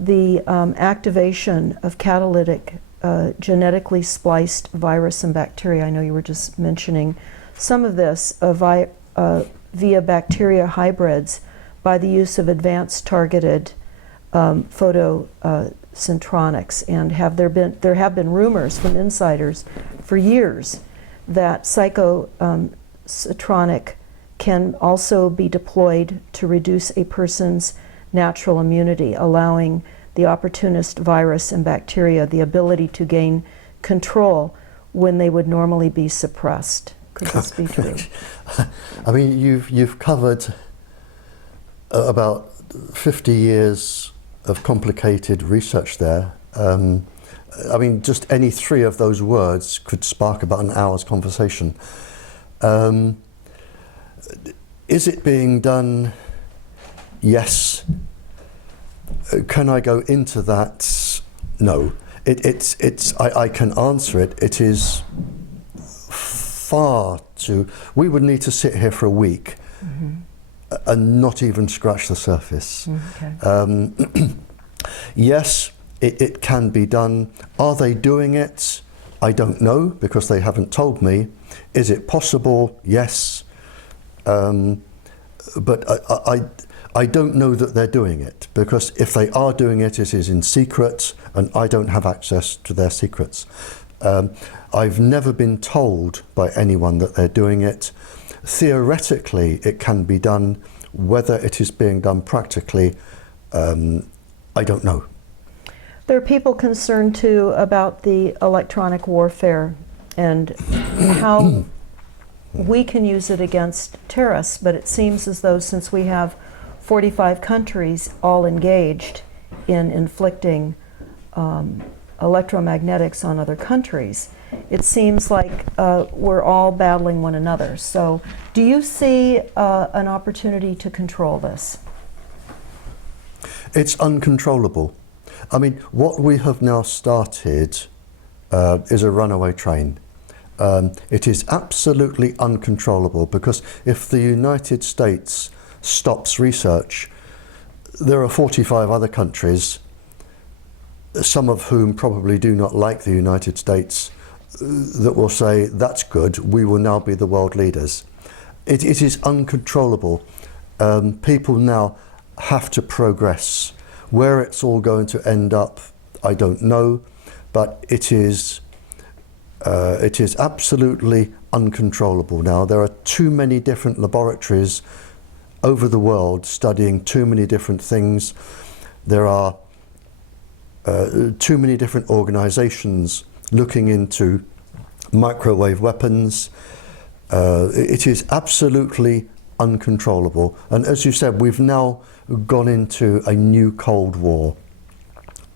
the activation of catalytic genetically spliced virus and bacteria? I know you were just mentioning some of this via bacteria hybrids by the use of advanced targeted photocentronics, and there have been rumors from insiders for years that psychocentronic can also be deployed to reduce a person's natural immunity, allowing the opportunist virus and bacteria the ability to gain control when they would normally be suppressed. Could this be true? I mean, you've covered about 50 years of complicated research there. I mean, just any three of those words could spark about an hour's conversation. Is it being done? Yes. Can I go into that? No. I can answer it. It is far too. We would need to sit here for a week and not even scratch the surface. Okay. Yes, it can be done. Are they doing it? I don't know, because they haven't told me. Is it possible? Yes. But I don't know that they're doing it, because if they are doing it, it is in secret, and I don't have access to their secrets. I've never been told by anyone that they're doing it. Theoretically, it can be done. Whether it is being done practically, I don't know. There are people concerned too about the electronic warfare and how we can use it against terrorists, but it seems as though since we have 45 countries all engaged in inflicting electromagnetics on other countries, it seems like we're all battling one another. So do you see an opportunity to control this? It's uncontrollable. I mean, what we have now started is a runaway train. It is absolutely uncontrollable, because if the United States stops research, there are 45 other countries, some of whom probably do not like the United States, that will say, that's good, we will now be the world leaders. It is uncontrollable. People now have to progress. Where it's all going to end up, I don't know, but it is absolutely uncontrollable now. There are too many different laboratories over the world studying too many different things. There are too many different organizations looking into microwave weapons. It is absolutely uncontrollable. And as you said, we've now gone into a new Cold War.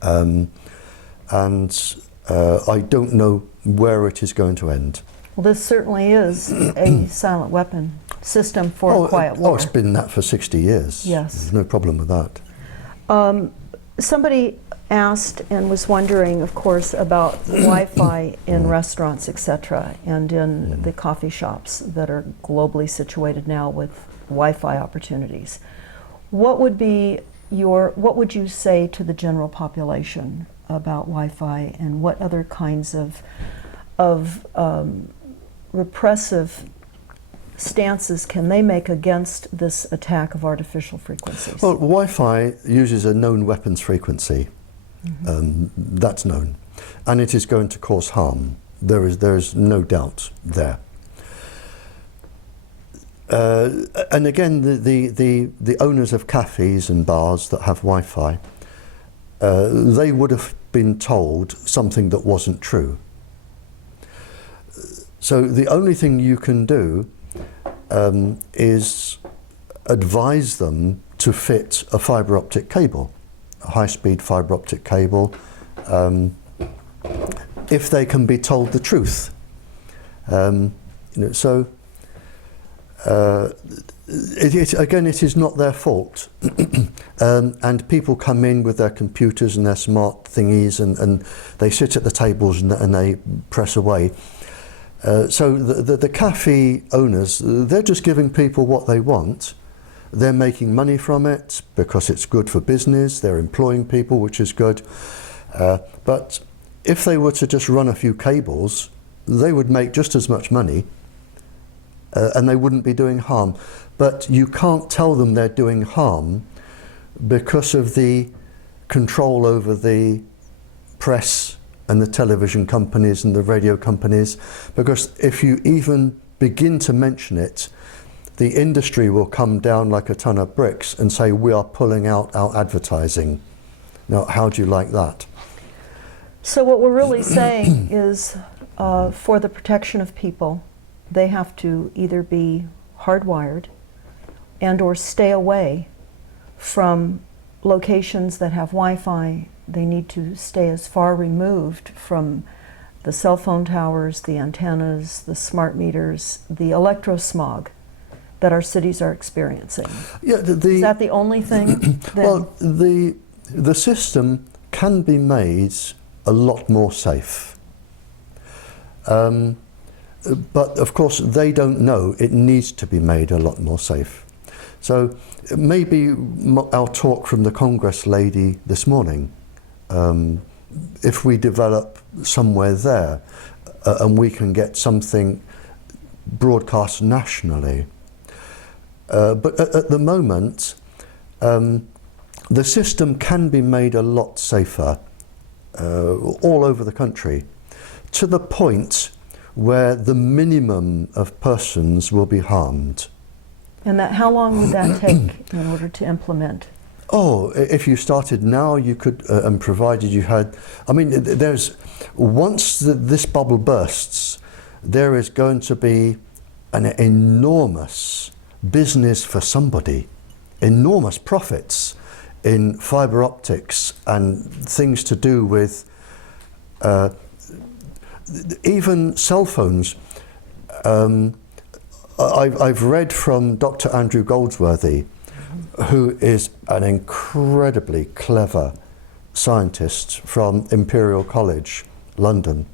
And I don't know where it is going to end. Well, this certainly is a silent weapon system for a quiet war. Oh, it's been that for 60 years. Yes. There's no problem with that. Somebody asked and was wondering, of course, about Wi-Fi in restaurants, etc., and in the coffee shops that are globally situated now with Wi-Fi opportunities. What would you say to the general population about Wi-Fi, and what other kinds of repressive stances can they make against this attack of artificial frequencies? Well, Wi-Fi uses a known weapons frequency. That's known, and it is going to cause harm. There is no doubt there. And again, the owners of cafes and bars that have Wi-Fi, they would have been told something that wasn't true. So the only thing you can do is advise them to fit a fibre optic cable, a high-speed fibre optic cable, if they can be told the truth. Again, it is not their fault. And people come in with their computers and their smart thingies, and they sit at the tables and they press away. So the cafe owners, they're just giving people what they want. They're making money from it because it's good for business. They're employing people, which is good. But if they were to just run a few cables, they would make just as much money, and they wouldn't be doing harm. But you can't tell them they're doing harm because of the control over the press and the television companies and the radio companies, because if you even begin to mention it, the industry will come down like a ton of bricks and say, we are pulling out our advertising. Now, how do you like that? So what we're really saying is, for the protection of people, they have to either be hardwired and or stay away from locations that have Wi-Fi. They need to stay as far removed from the cell phone towers, the antennas, the smart meters, the electrosmog that our cities are experiencing. Yeah, is that the only thing? Well, the system can be made a lot more safe. But of course, they don't know it needs to be made a lot more safe. So maybe our talk from the Congress lady this morning if we develop somewhere there and we can get something broadcast nationally. But at the moment, the system can be made a lot safer all over the country, to the point where the minimum of persons will be harmed. And that, how long would that take in order to implement? Oh, if you started now, you could, and provided you had, I mean, once this bubble bursts, there is going to be an enormous business for somebody, enormous profits in fibre optics and things to do with even cell phones. I've read from Dr. Andrew Goldsworthy, who is an incredibly clever scientist from Imperial College, London.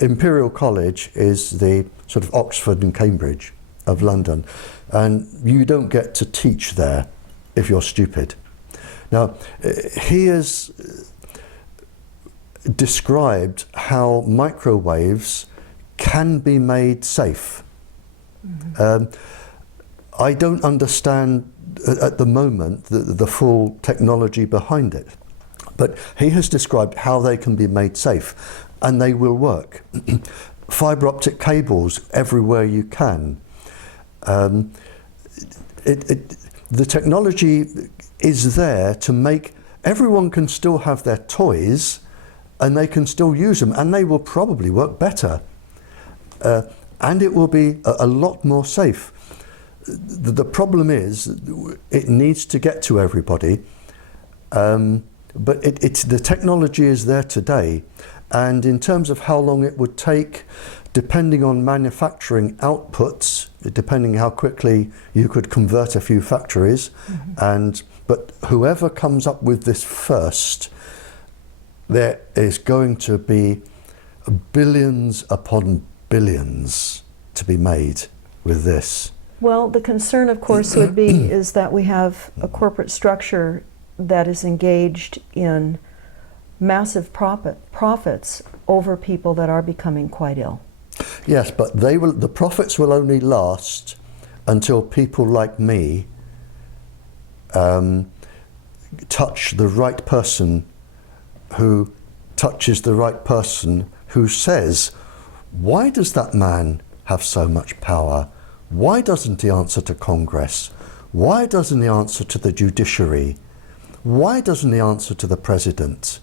Imperial College is the sort of Oxford and Cambridge of London, and you don't get to teach there if you're stupid. Now, he has described how microwaves can be made safe. I don't understand at the moment the full technology behind it, but he has described how they can be made safe, and they will work. Fibre optic cables everywhere you can. The technology is there to make everyone can still have their toys, and they can still use them, and they will probably work better, and it will be a lot more safe. The problem is it needs to get to everybody, but the technology is there today, and in terms of how long it would take, depending on manufacturing outputs, depending how quickly you could convert a few factories, but whoever comes up with this first, there is going to be billions upon billions to be made with this. Well, the concern, of course, would be is that we have a corporate structure that is engaged in massive profits over people that are becoming quite ill. Yes, but the profits will only last until people like me touch the right person who touches the right person who says, why does that man have so much power? Why doesn't he answer to Congress? Why doesn't he answer to the judiciary? Why doesn't he answer to the president?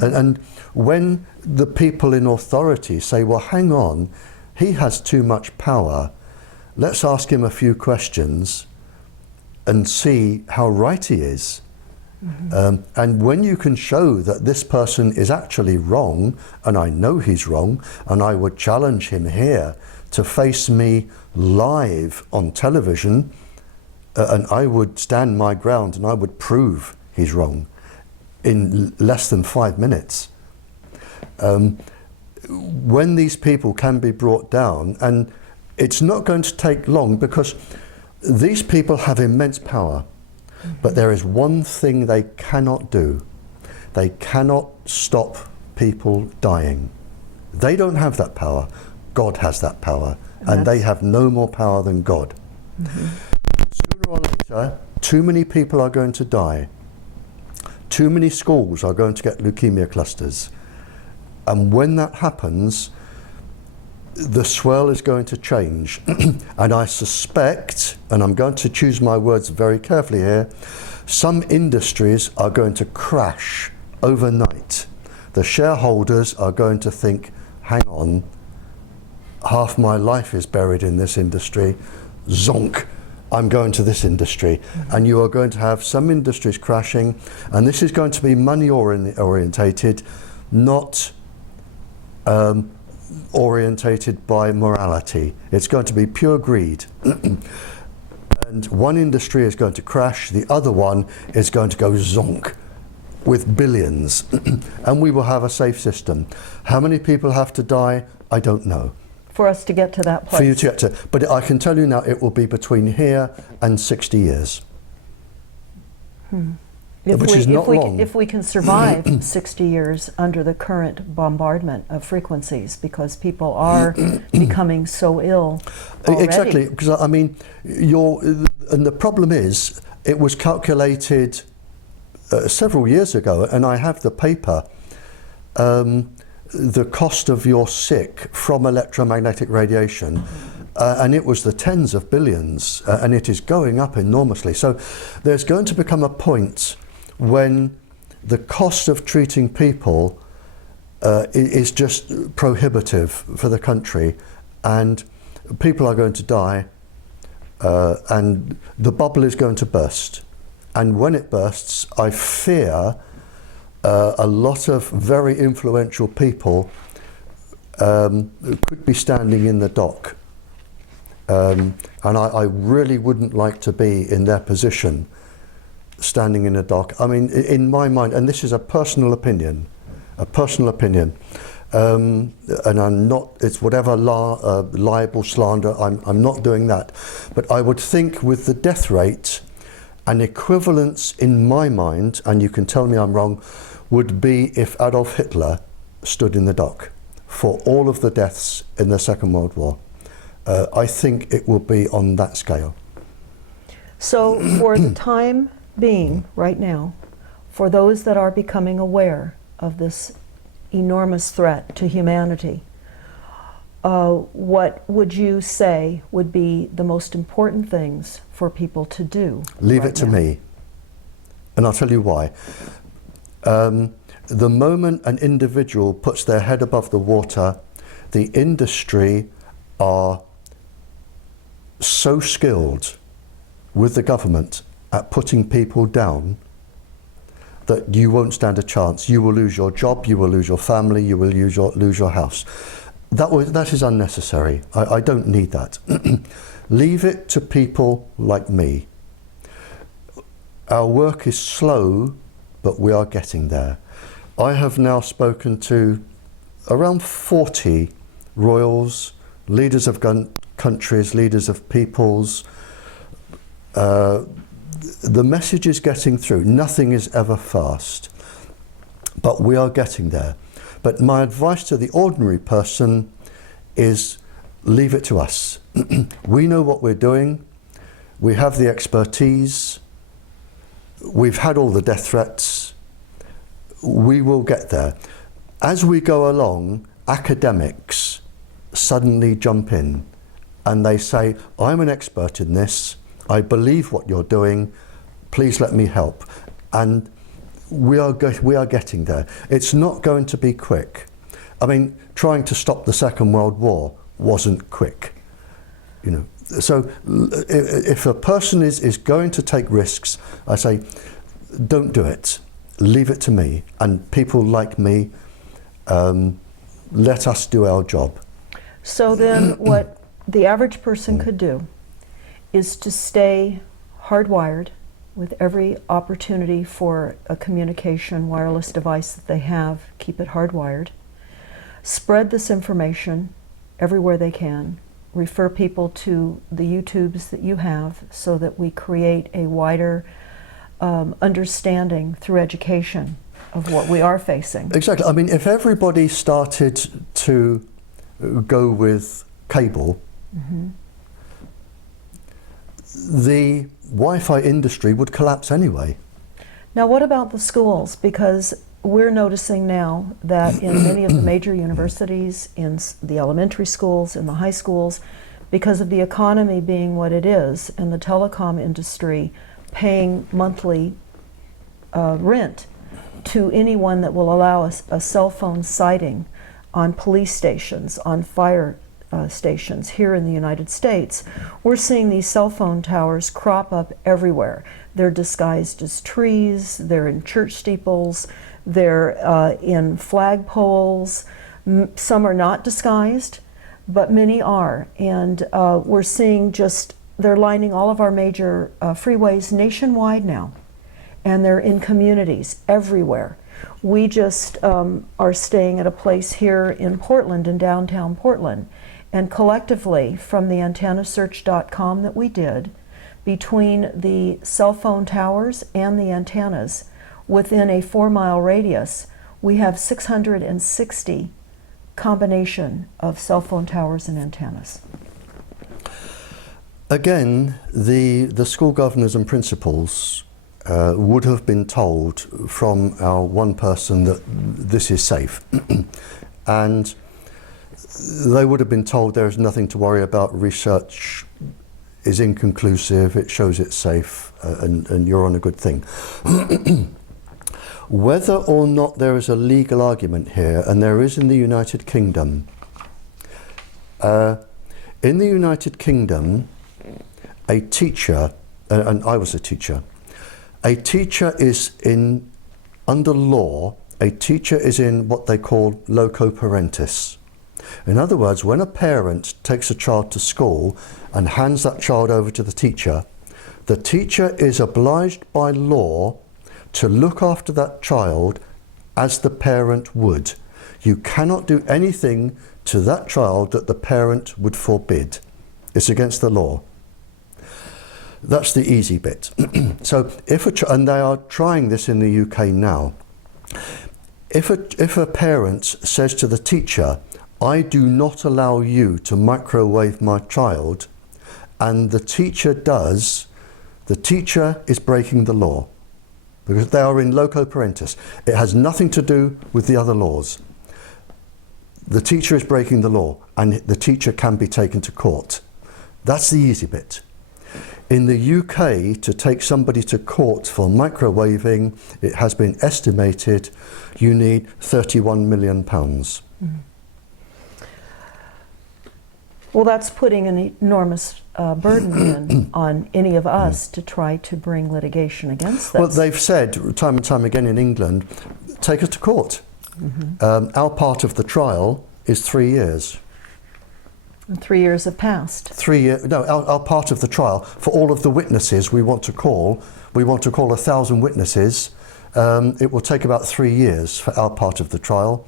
And when the people in authority say, well, hang on, he has too much power, let's ask him a few questions and see how right he is. And when you can show that this person is actually wrong, and I know he's wrong, and I would challenge him here to face me live on television, and I would stand my ground and I would prove he's wrong in less than 5 minutes. When these people can be brought down, and it's not going to take long because these people have immense power, but there is one thing they cannot do. They cannot stop people dying. They don't have that power. God has that power, and they have no more power than God. Sooner or later, too many people are going to die. Too many schools are going to get leukemia clusters. And when that happens, the swirl is going to change. And I suspect, and I'm going to choose my words very carefully here, some industries are going to crash overnight. The shareholders are going to think, hang on, half my life is buried in this industry, zonk, I'm going to this industry. And you are going to have some industries crashing, and this is going to be money orientated, not orientated by morality. It's going to be pure greed. And one industry is going to crash, the other one is going to go zonk with billions. And we will have a safe system. How many people have to die? I don't know. For us to get to that place. For you to get to, but I can tell you now, it will be between here and 60 years. which is not long. If we can survive 60 years under the current bombardment of frequencies, because people are becoming so ill already. Exactly, because I mean, and the problem is, it was calculated several years ago, and I have the paper, the cost of your sick from electromagnetic radiation, and it was the tens of billions, and it is going up enormously. So there's going to become a point when the cost of treating people is just prohibitive for the country, and people are going to die, and the bubble is going to burst. And when it bursts, I fear a lot of very influential people could be standing in the dock. And I really wouldn't like to be in their position, standing in a dock. I mean, in my mind, and this is a personal opinion, and I'm not, it's whatever libel, slander, I'm not doing that. But I would think with the death rate, an equivalence in my mind, and you can tell me I'm wrong, would be if Adolf Hitler stood in the dock for all of the deaths in the Second World War. I think it will be on that scale. So for the time being, right now, for those that are becoming aware of this enormous threat to humanity, what would you say would be the most important things for people to do? Leave it to me, and I'll tell you why. The moment an individual puts their head above the water, the industry are so skilled with the government at putting people down that you won't stand a chance. You will lose your job, you will lose your family, you will lose your house. That is unnecessary. I don't need that. Leave it to people like me. Our work is slow, but we are getting there. I have now spoken to around 40 royals, leaders of countries, leaders of peoples. The message is getting through. Nothing is ever fast, but we are getting there. But my advice to the ordinary person is leave it to us. We know what we're doing. We have the expertise. We've had all the death threats. We will get there. As we go along, academics suddenly jump in and they say, I'm an expert in this. I believe what you're doing. Please let me help. And we are getting there. It's not going to be quick. I mean, trying to stop the Second World War wasn't quick. So if a person is going to take risks, I say, don't do it. Leave it to me. And people like me, let us do our job. So then what the average person could do is to stay hardwired with every opportunity for a communication wireless device that they have, keep it hardwired. Spread this information everywhere they can. Refer people to the YouTubes that you have so that we create a wider understanding through education of what we are facing. Exactly. I mean, if everybody started to go with cable, the Wi-Fi industry would collapse anyway. Now, what about the schools? Because we're noticing now that in many of the major universities, in the elementary schools, in the high schools, because of the economy being what it is, and the telecom industry paying monthly rent to anyone that will allow a cell phone sighting on police stations, on fire stations here in the United States, we're seeing these cell phone towers crop up everywhere. They're disguised as trees, they're in church steeples, they're in flagpoles. Some are not disguised, but many are. And we're seeing they're lining all of our major freeways nationwide now. And they're in communities everywhere. We just are staying at a place here in Portland, in downtown Portland. And collectively, from the antennasearch.com that we did, between the cell phone towers and the antennas, within a 4-mile radius, we have 660 combination of cell phone towers and antennas. Again, the school governors and principals would have been told from our one person that this is safe. And they would have been told there is nothing to worry about, research is inconclusive, it shows it's safe, and you're on a good thing. Whether or not there is a legal argument here, and there is in the United Kingdom. In the United Kingdom, a teacher, and I was a teacher is under law, a teacher is in what they call loco parentis. In other words, when a parent takes a child to school and hands that child over to the teacher is obliged by law to look after that child as the parent would. You cannot do anything to that child that the parent would forbid. It's against the law. That's the easy bit. So and they are trying this in the UK now. If a parent says to the teacher, I do not allow you to microwave my child, and the teacher does, the teacher is breaking the law because they are in loco parentis. It has nothing to do with the other laws. The teacher is breaking the law and the teacher can be taken to court. That's the easy bit. In the UK, to take somebody to court for microwaving, it has been estimated you need £31 million. Mm-hmm. Well, that's putting an enormous burden on any of us to try to bring litigation against this. Well, they've said time and time again in England, take us to court. Mm-hmm. Our part of the trial is 3 years. And 3 years have passed. 3 years. No, our part of the trial for all of the witnesses we want to call 1,000 witnesses. It will take about 3 years for our part of the trial.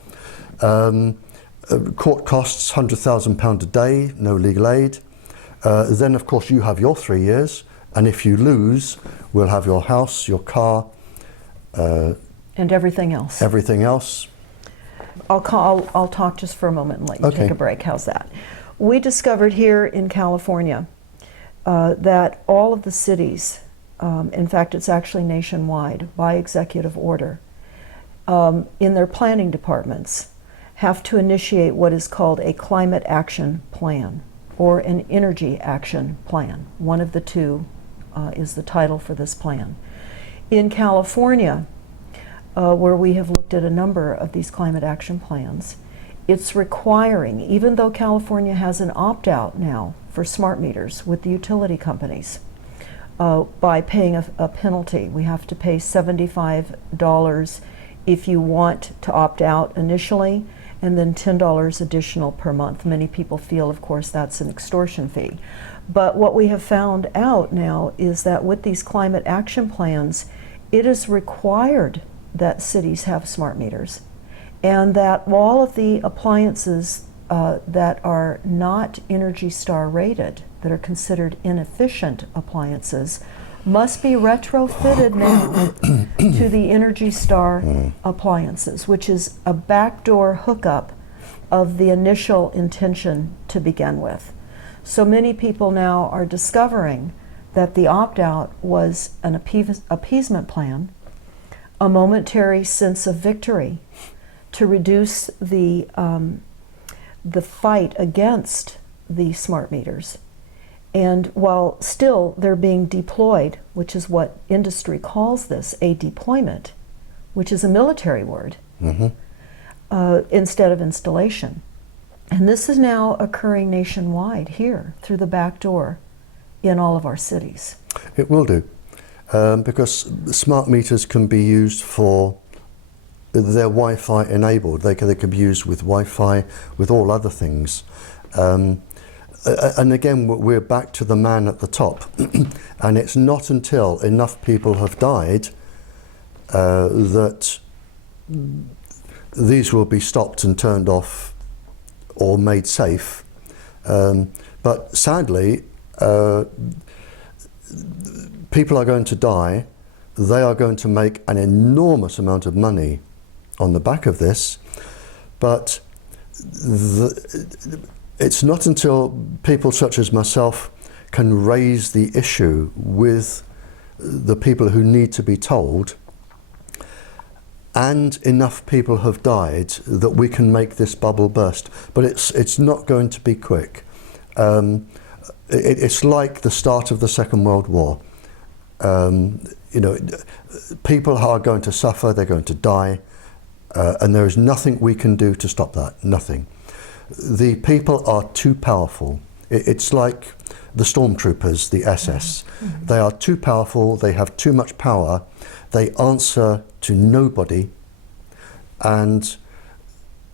Court costs £100,000 a day, no legal aid. Then, of course, you have your 3 years, and if you lose, we'll have your house, your car, and everything else. Everything else. I'll talk just for a moment and let you take a break. How's that? We discovered here in California that all of the cities, in fact, it's actually nationwide by executive order, in their planning departments, have to initiate what is called a climate action plan or an energy action plan. One of the two is the title for this plan. In California, where we have looked at a number of these climate action plans, it's requiring, even though California has an opt-out now for smart meters with the utility companies, by paying a penalty. We have to pay $75 if you want to opt out initially, and then $10 additional per month. Many people feel, of course, that's an extortion fee. But what we have found out now is that with these climate action plans, it is required that cities have smart meters, and that all of the appliances that are not Energy Star rated, that are considered inefficient appliances, must be retrofitted now to the Energy Star appliances, which is a backdoor hookup of the initial intention to begin with. So many people now are discovering that the opt-out was an appeasement plan, a momentary sense of victory to reduce the fight against the smart meters. And while still they're being deployed, which is what industry calls this, a deployment, which is a military word, instead of installation. And this is now occurring nationwide here through the back door in all of our cities. It will do, because smart meters can be used for, they're Wi-Fi enabled. They can be used with Wi-Fi, with all other things. And again, we're back to the man at the top. And it's not until enough people have died that these will be stopped and turned off or made safe. But sadly, people are going to die they are going to make an enormous amount of money on the back of this, but it's not until people such as myself can raise the issue with the people who need to be told, and enough people have died, that we can make this bubble burst. But it's not going to be quick. It's like the start of the Second World War. You know, people are going to suffer, they're going to die, and there is nothing we can do to stop that, nothing. The people are too powerful. It's like the stormtroopers, the SS. Mm-hmm. They are too powerful, they have too much power, they answer to nobody, and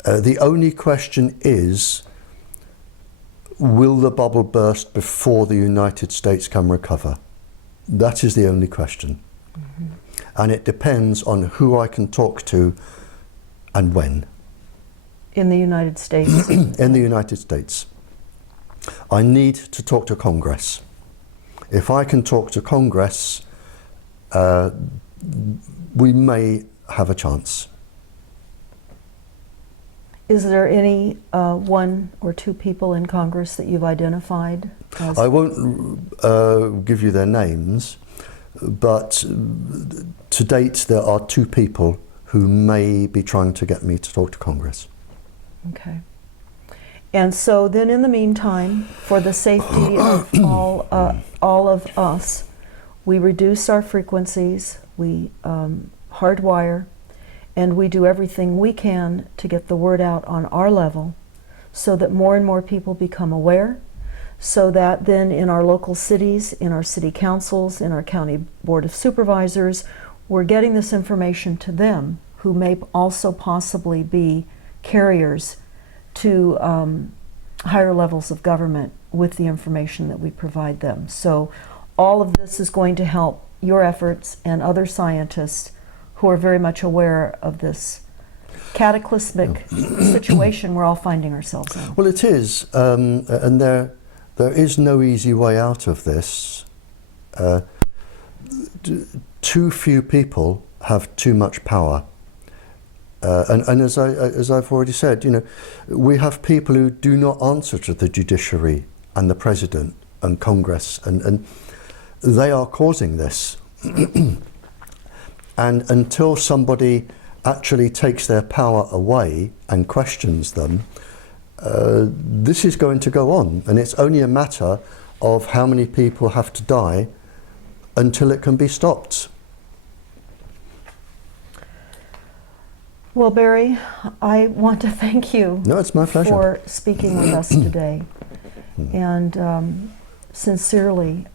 the only question is, will the bubble burst before the United States can recover? That is the only question. Mm-hmm. And it depends on who I can talk to and when. In the United States? In the United States. I need to talk to Congress. If I can talk to Congress, we may have a chance. Is there any one or two people in Congress that you've identified? I won't give you their names, but to date there are two people who may be trying to get me to talk to Congress. Okay. And so then in the meantime, for the safety of all of us, we reduce our frequencies, we hardwire, and we do everything we can to get the word out on our level so that more and more people become aware, so that then in our local cities, in our city councils, in our county board of supervisors, we're getting this information to them, who may also possibly be carriers to higher levels of government with the information that we provide them. So all of this is going to help your efforts and other scientists who are very much aware of this cataclysmic situation we're all finding ourselves in. Well, it is, and there is no easy way out of this. Too few people have too much power. And as I've already said, you know, we have people who do not answer to the judiciary and the president and Congress, and they are causing this. And until somebody actually takes their power away and questions them, this is going to go on, and it's only a matter of how many people have to die until it can be stopped. Well, Barrie, I want to thank you. No, it's my pleasure. For speaking with us today, and sincerely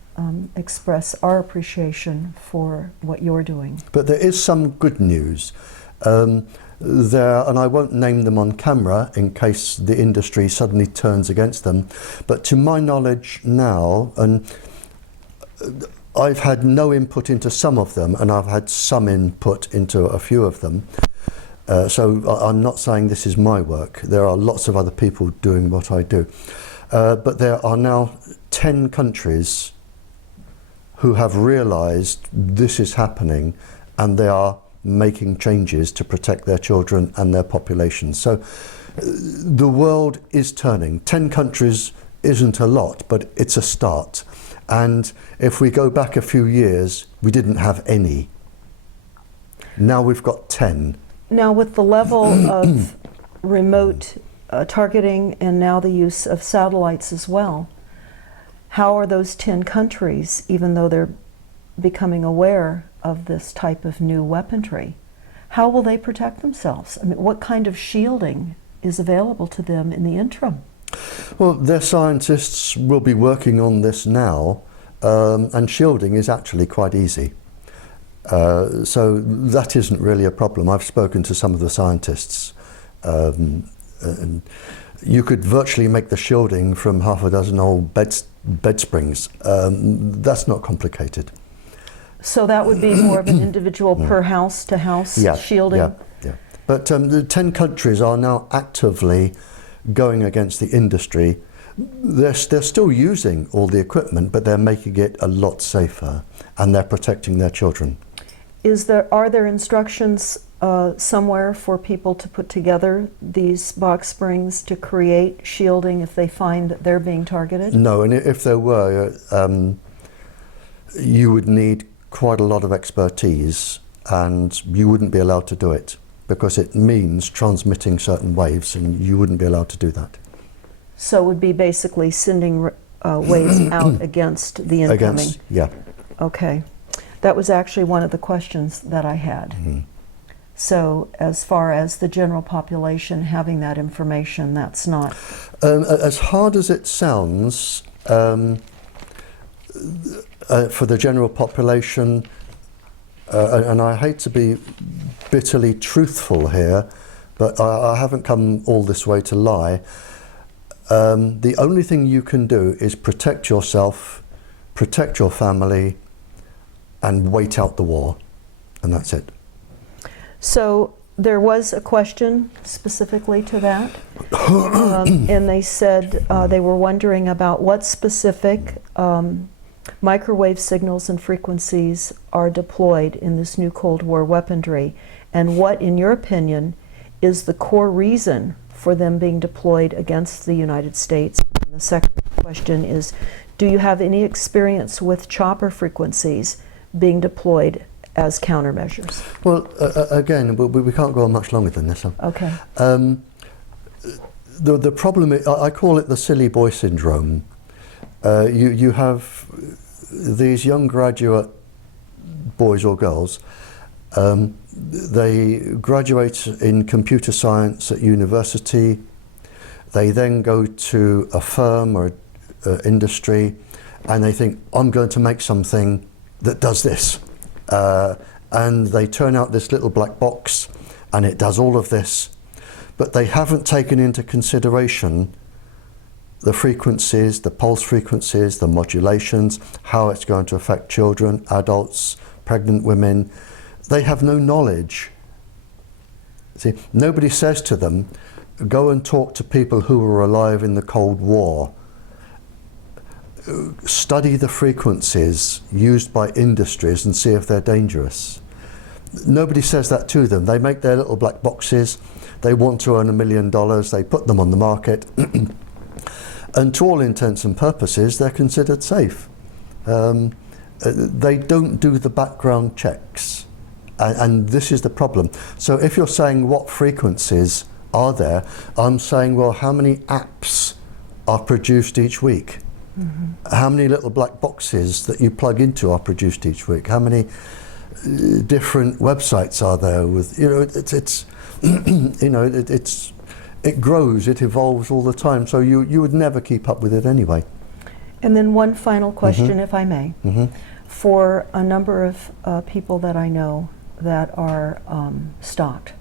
express our appreciation for what you're doing. But there is some good news. There, and I won't name them on camera in case the industry suddenly turns against them, but to my knowledge now, and I've had no input into some of them, and I've had some input into a few of them. So I'm not saying this is my work. There are lots of other people doing what I do. But there are now 10 countries who have realized this is happening, and they are making changes to protect their children and their population. So the world is turning. 10 countries isn't a lot, but it's a start. And if we go back a few years, we didn't have any. Now we've got 10. Now, with the level of remote targeting and now the use of satellites as well, how are those 10 countries, even though they're becoming aware of this type of new weaponry, how will they protect themselves? I mean, what kind of shielding is available to them in the interim? Well, their scientists will be working on this now, and shielding is actually quite easy. So that isn't really a problem. I've spoken to some of the scientists, and you could virtually make the shielding from half a dozen old bed springs. That's not complicated. So that would be more of an individual per house to house shielding? Yeah. But the 10 countries are now actively going against the industry. They're still using all the equipment, but they're making it a lot safer, and they're protecting their children. Are there instructions somewhere for people to put together these box springs to create shielding if they find that they're being targeted? No, and if there were, you would need quite a lot of expertise, and you wouldn't be allowed to do it because it means transmitting certain waves, and you wouldn't be allowed to do that. So it would be basically sending waves out against the incoming? Yeah. Okay. That was actually one of the questions that I had. Mm-hmm. So as far as the general population having that information, that's not... As hard as it sounds, for the general population, and I hate to be bitterly truthful here, but I haven't come all this way to lie. The only thing you can do is protect yourself, protect your family, and wait out the war, and that's it. So there was a question specifically to that, and they said they were wondering about what specific microwave signals and frequencies are deployed in this new Cold War weaponry, and what, in your opinion, is the core reason for them being deployed against the United States. And the second question is, do you have any experience with chopper frequencies being deployed as countermeasures? Well, again, we can't go on much longer than this. Okay. The problem is, I call it the silly boy syndrome. You have these young graduate boys or girls, they graduate in computer science at university, they then go to a firm or industry, and they think, I'm going to make something that does this. And they turn out this little black box, and it does all of this, but they haven't taken into consideration the frequencies, the pulse frequencies, the modulations, how it's going to affect children, adults, pregnant women. They have no knowledge. See, nobody says to them, go and talk to people who were alive in the Cold War. Study the frequencies used by industries and see if they're dangerous. Nobody says that to them. They make their little black boxes. They want to earn $1 million. They put them on the market. And to all intents and purposes, they're considered safe. They don't do the background checks. And this is the problem. So if you're saying what frequencies are there, I'm saying, well, how many apps are produced each week? Mm-hmm. How many little black boxes that you plug into are produced each week? How many different websites are there with, it's it grows, it evolves all the time, so you would never keep up with it anyway. And then one final question, mm-hmm. if I may. Mm-hmm. For a number of people that I know that are stalked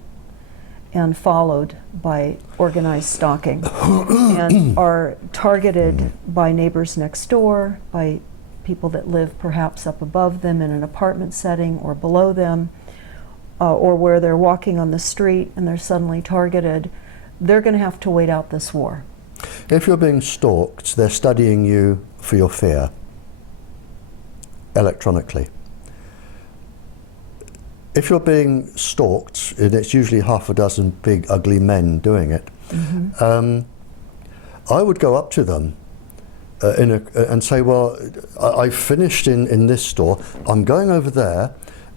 and followed by organized stalking and are targeted by neighbors next door, by people that live perhaps up above them in an apartment setting or below them, or where they're walking on the street and they're suddenly targeted, they're going to have to wait out this war. If you're being stalked, they're studying you for your fear, electronically. If you're being stalked, and it's usually half a dozen big ugly men doing it, mm-hmm. I would go up to them and say, well, I finished in this store, I'm going over there,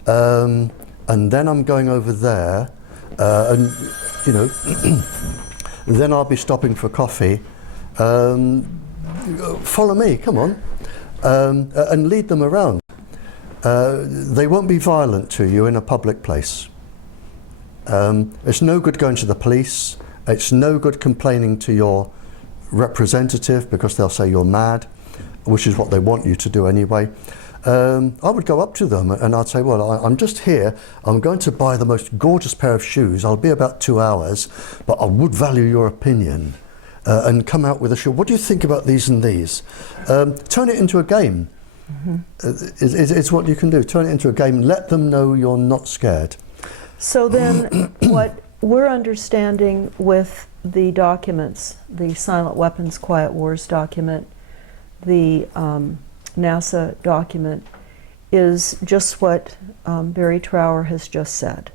and then I'm going over there, and then I'll be stopping for coffee. Follow me, come on, and lead them around. They won't be violent to you in a public place. It's no good going to the police. It's no good complaining to your representative because they'll say you're mad, which is what they want you to do anyway. I would go up to them and I'd say, well, I'm just here. I'm going to buy the most gorgeous pair of shoes. I'll be about 2 hours, but I would value your opinion. And come out with a shoe. What do you think about these and these? Turn it into a game. Mm-hmm. It's what you can do. Turn it into a game. Let them know you're not scared. So then what we're understanding with the documents, the Silent Weapons Quiet Wars document, the NASA document, is just what Barrie Trower has just said,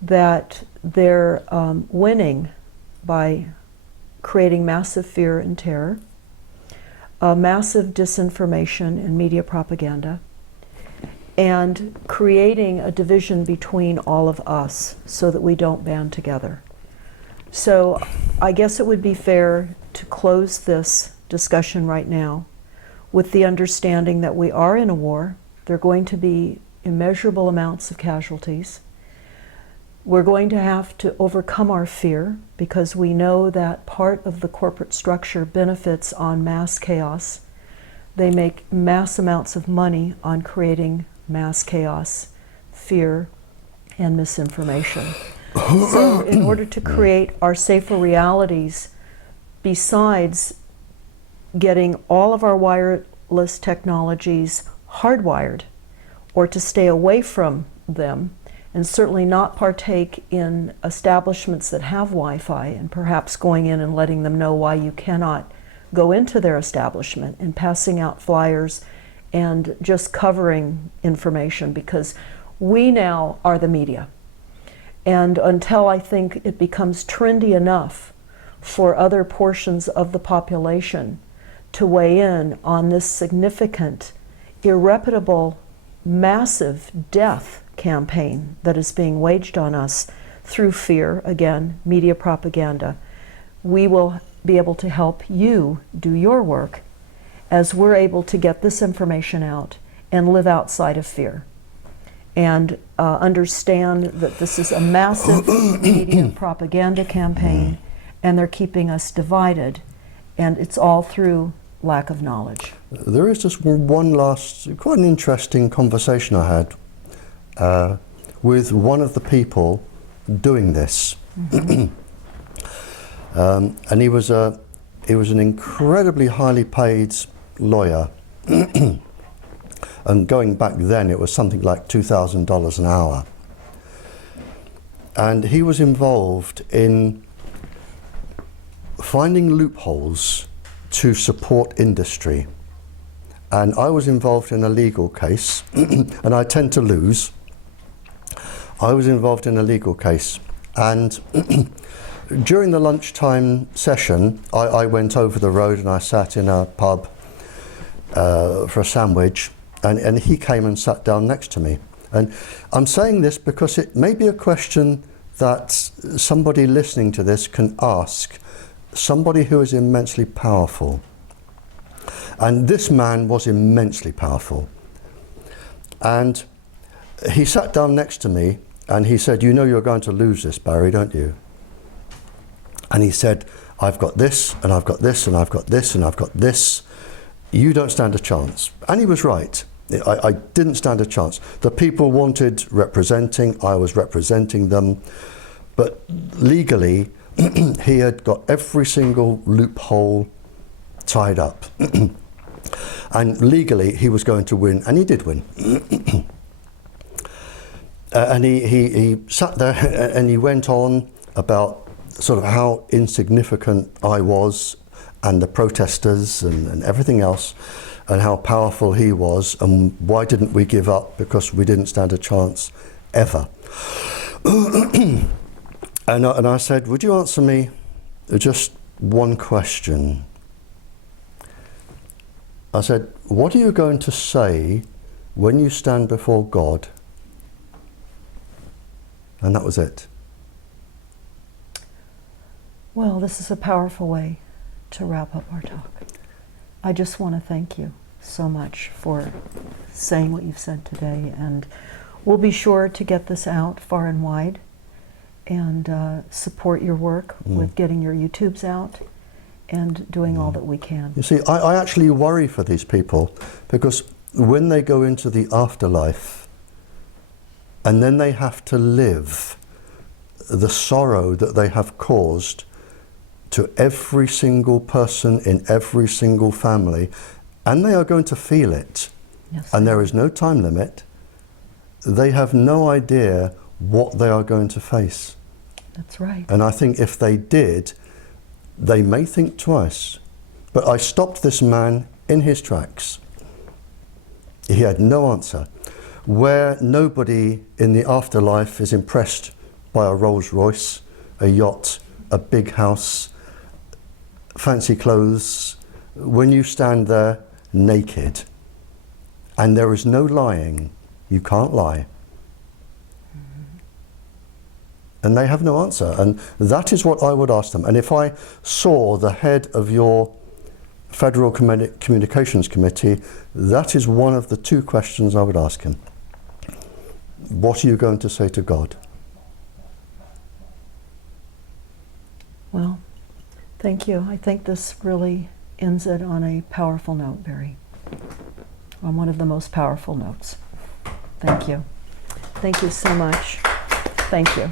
that they're winning by creating massive fear and terror, massive disinformation and media propaganda, and creating a division between all of us so that we don't band together. So I guess it would be fair to close this discussion right now with the understanding that we are in a war. There are going to be immeasurable amounts of casualties. We're going to have to overcome our fear because we know that part of the corporate structure benefits on mass chaos. They make mass amounts of money on creating mass chaos, fear, and misinformation. So in order to create our safer realities, besides getting all of our wireless technologies hardwired, or to stay away from them, and certainly not partake in establishments that have Wi-Fi, and perhaps going in and letting them know why you cannot go into their establishment, and passing out flyers and just covering information, because we now are the media. And until I think it becomes trendy enough for other portions of the population to weigh in on this significant, irreparable, massive death campaign that is being waged on us through fear, again, media propaganda, we will be able to help you do your work as we're able to get this information out and live outside of fear. And understand that this is a massive media propaganda campaign, and they're keeping us divided, and it's all through lack of knowledge. There is just one last, quite an interesting conversation I had with one of the people doing this. And he was an incredibly highly paid lawyer. And going back then, it was something like $2,000 an hour. And he was involved in finding loopholes to support industry. And I was involved in a legal case, and I tend to lose. I was involved in a legal case, and during the lunchtime session, I went over the road and I sat in a pub for a sandwich. And he came and sat down next to me. And I'm saying this because it may be a question that somebody listening to this can ask somebody who is immensely powerful. And this man was immensely powerful. And he sat down next to me and he said, "You know you're going to lose this, Barrie, don't you?" And he said, "I've got this, and I've got this, and I've got this, and I've got this. You don't stand a chance." And he was right. I didn't stand a chance. The people wanted representing, I was representing them, but legally he had got every single loophole tied up. And legally he was going to win, and he did win. And he sat there and he went on about sort of how insignificant I was, and the protesters and everything else, and how powerful he was, and why didn't we give up, because we didn't stand a chance ever. And I said, "Would you answer me just one question?" I said, "What are you going to say when you stand before God?" And that was it. Well, this is a powerful way to wrap up our talk. I just want to thank you so much for saying what you've said today, and we'll be sure to get this out far and wide and support your work with getting your YouTubes out and doing all that we can. You see, I actually worry for these people, because when they go into the afterlife and then they have to live the sorrow that they have caused to every single person in every single family, and they are going to feel it. Yes, and there is no time limit. They have no idea what they are going to face. That's right. And I think if they did, they may think twice. But I stopped this man in his tracks. He had no answer. Where nobody in the afterlife is impressed by a Rolls Royce, a yacht, a big house, fancy clothes, when you stand there naked and there is no lying, you can't lie. And they have no answer. And that is what I would ask them. And if I saw the head of your Federal Communications Committee, that is one of the two questions I would ask him. What are you going to say to God? Well, thank you. I think this really ends it on a powerful note, Barrie. On one of the most powerful notes. Thank you. Thank you so much. Thank you.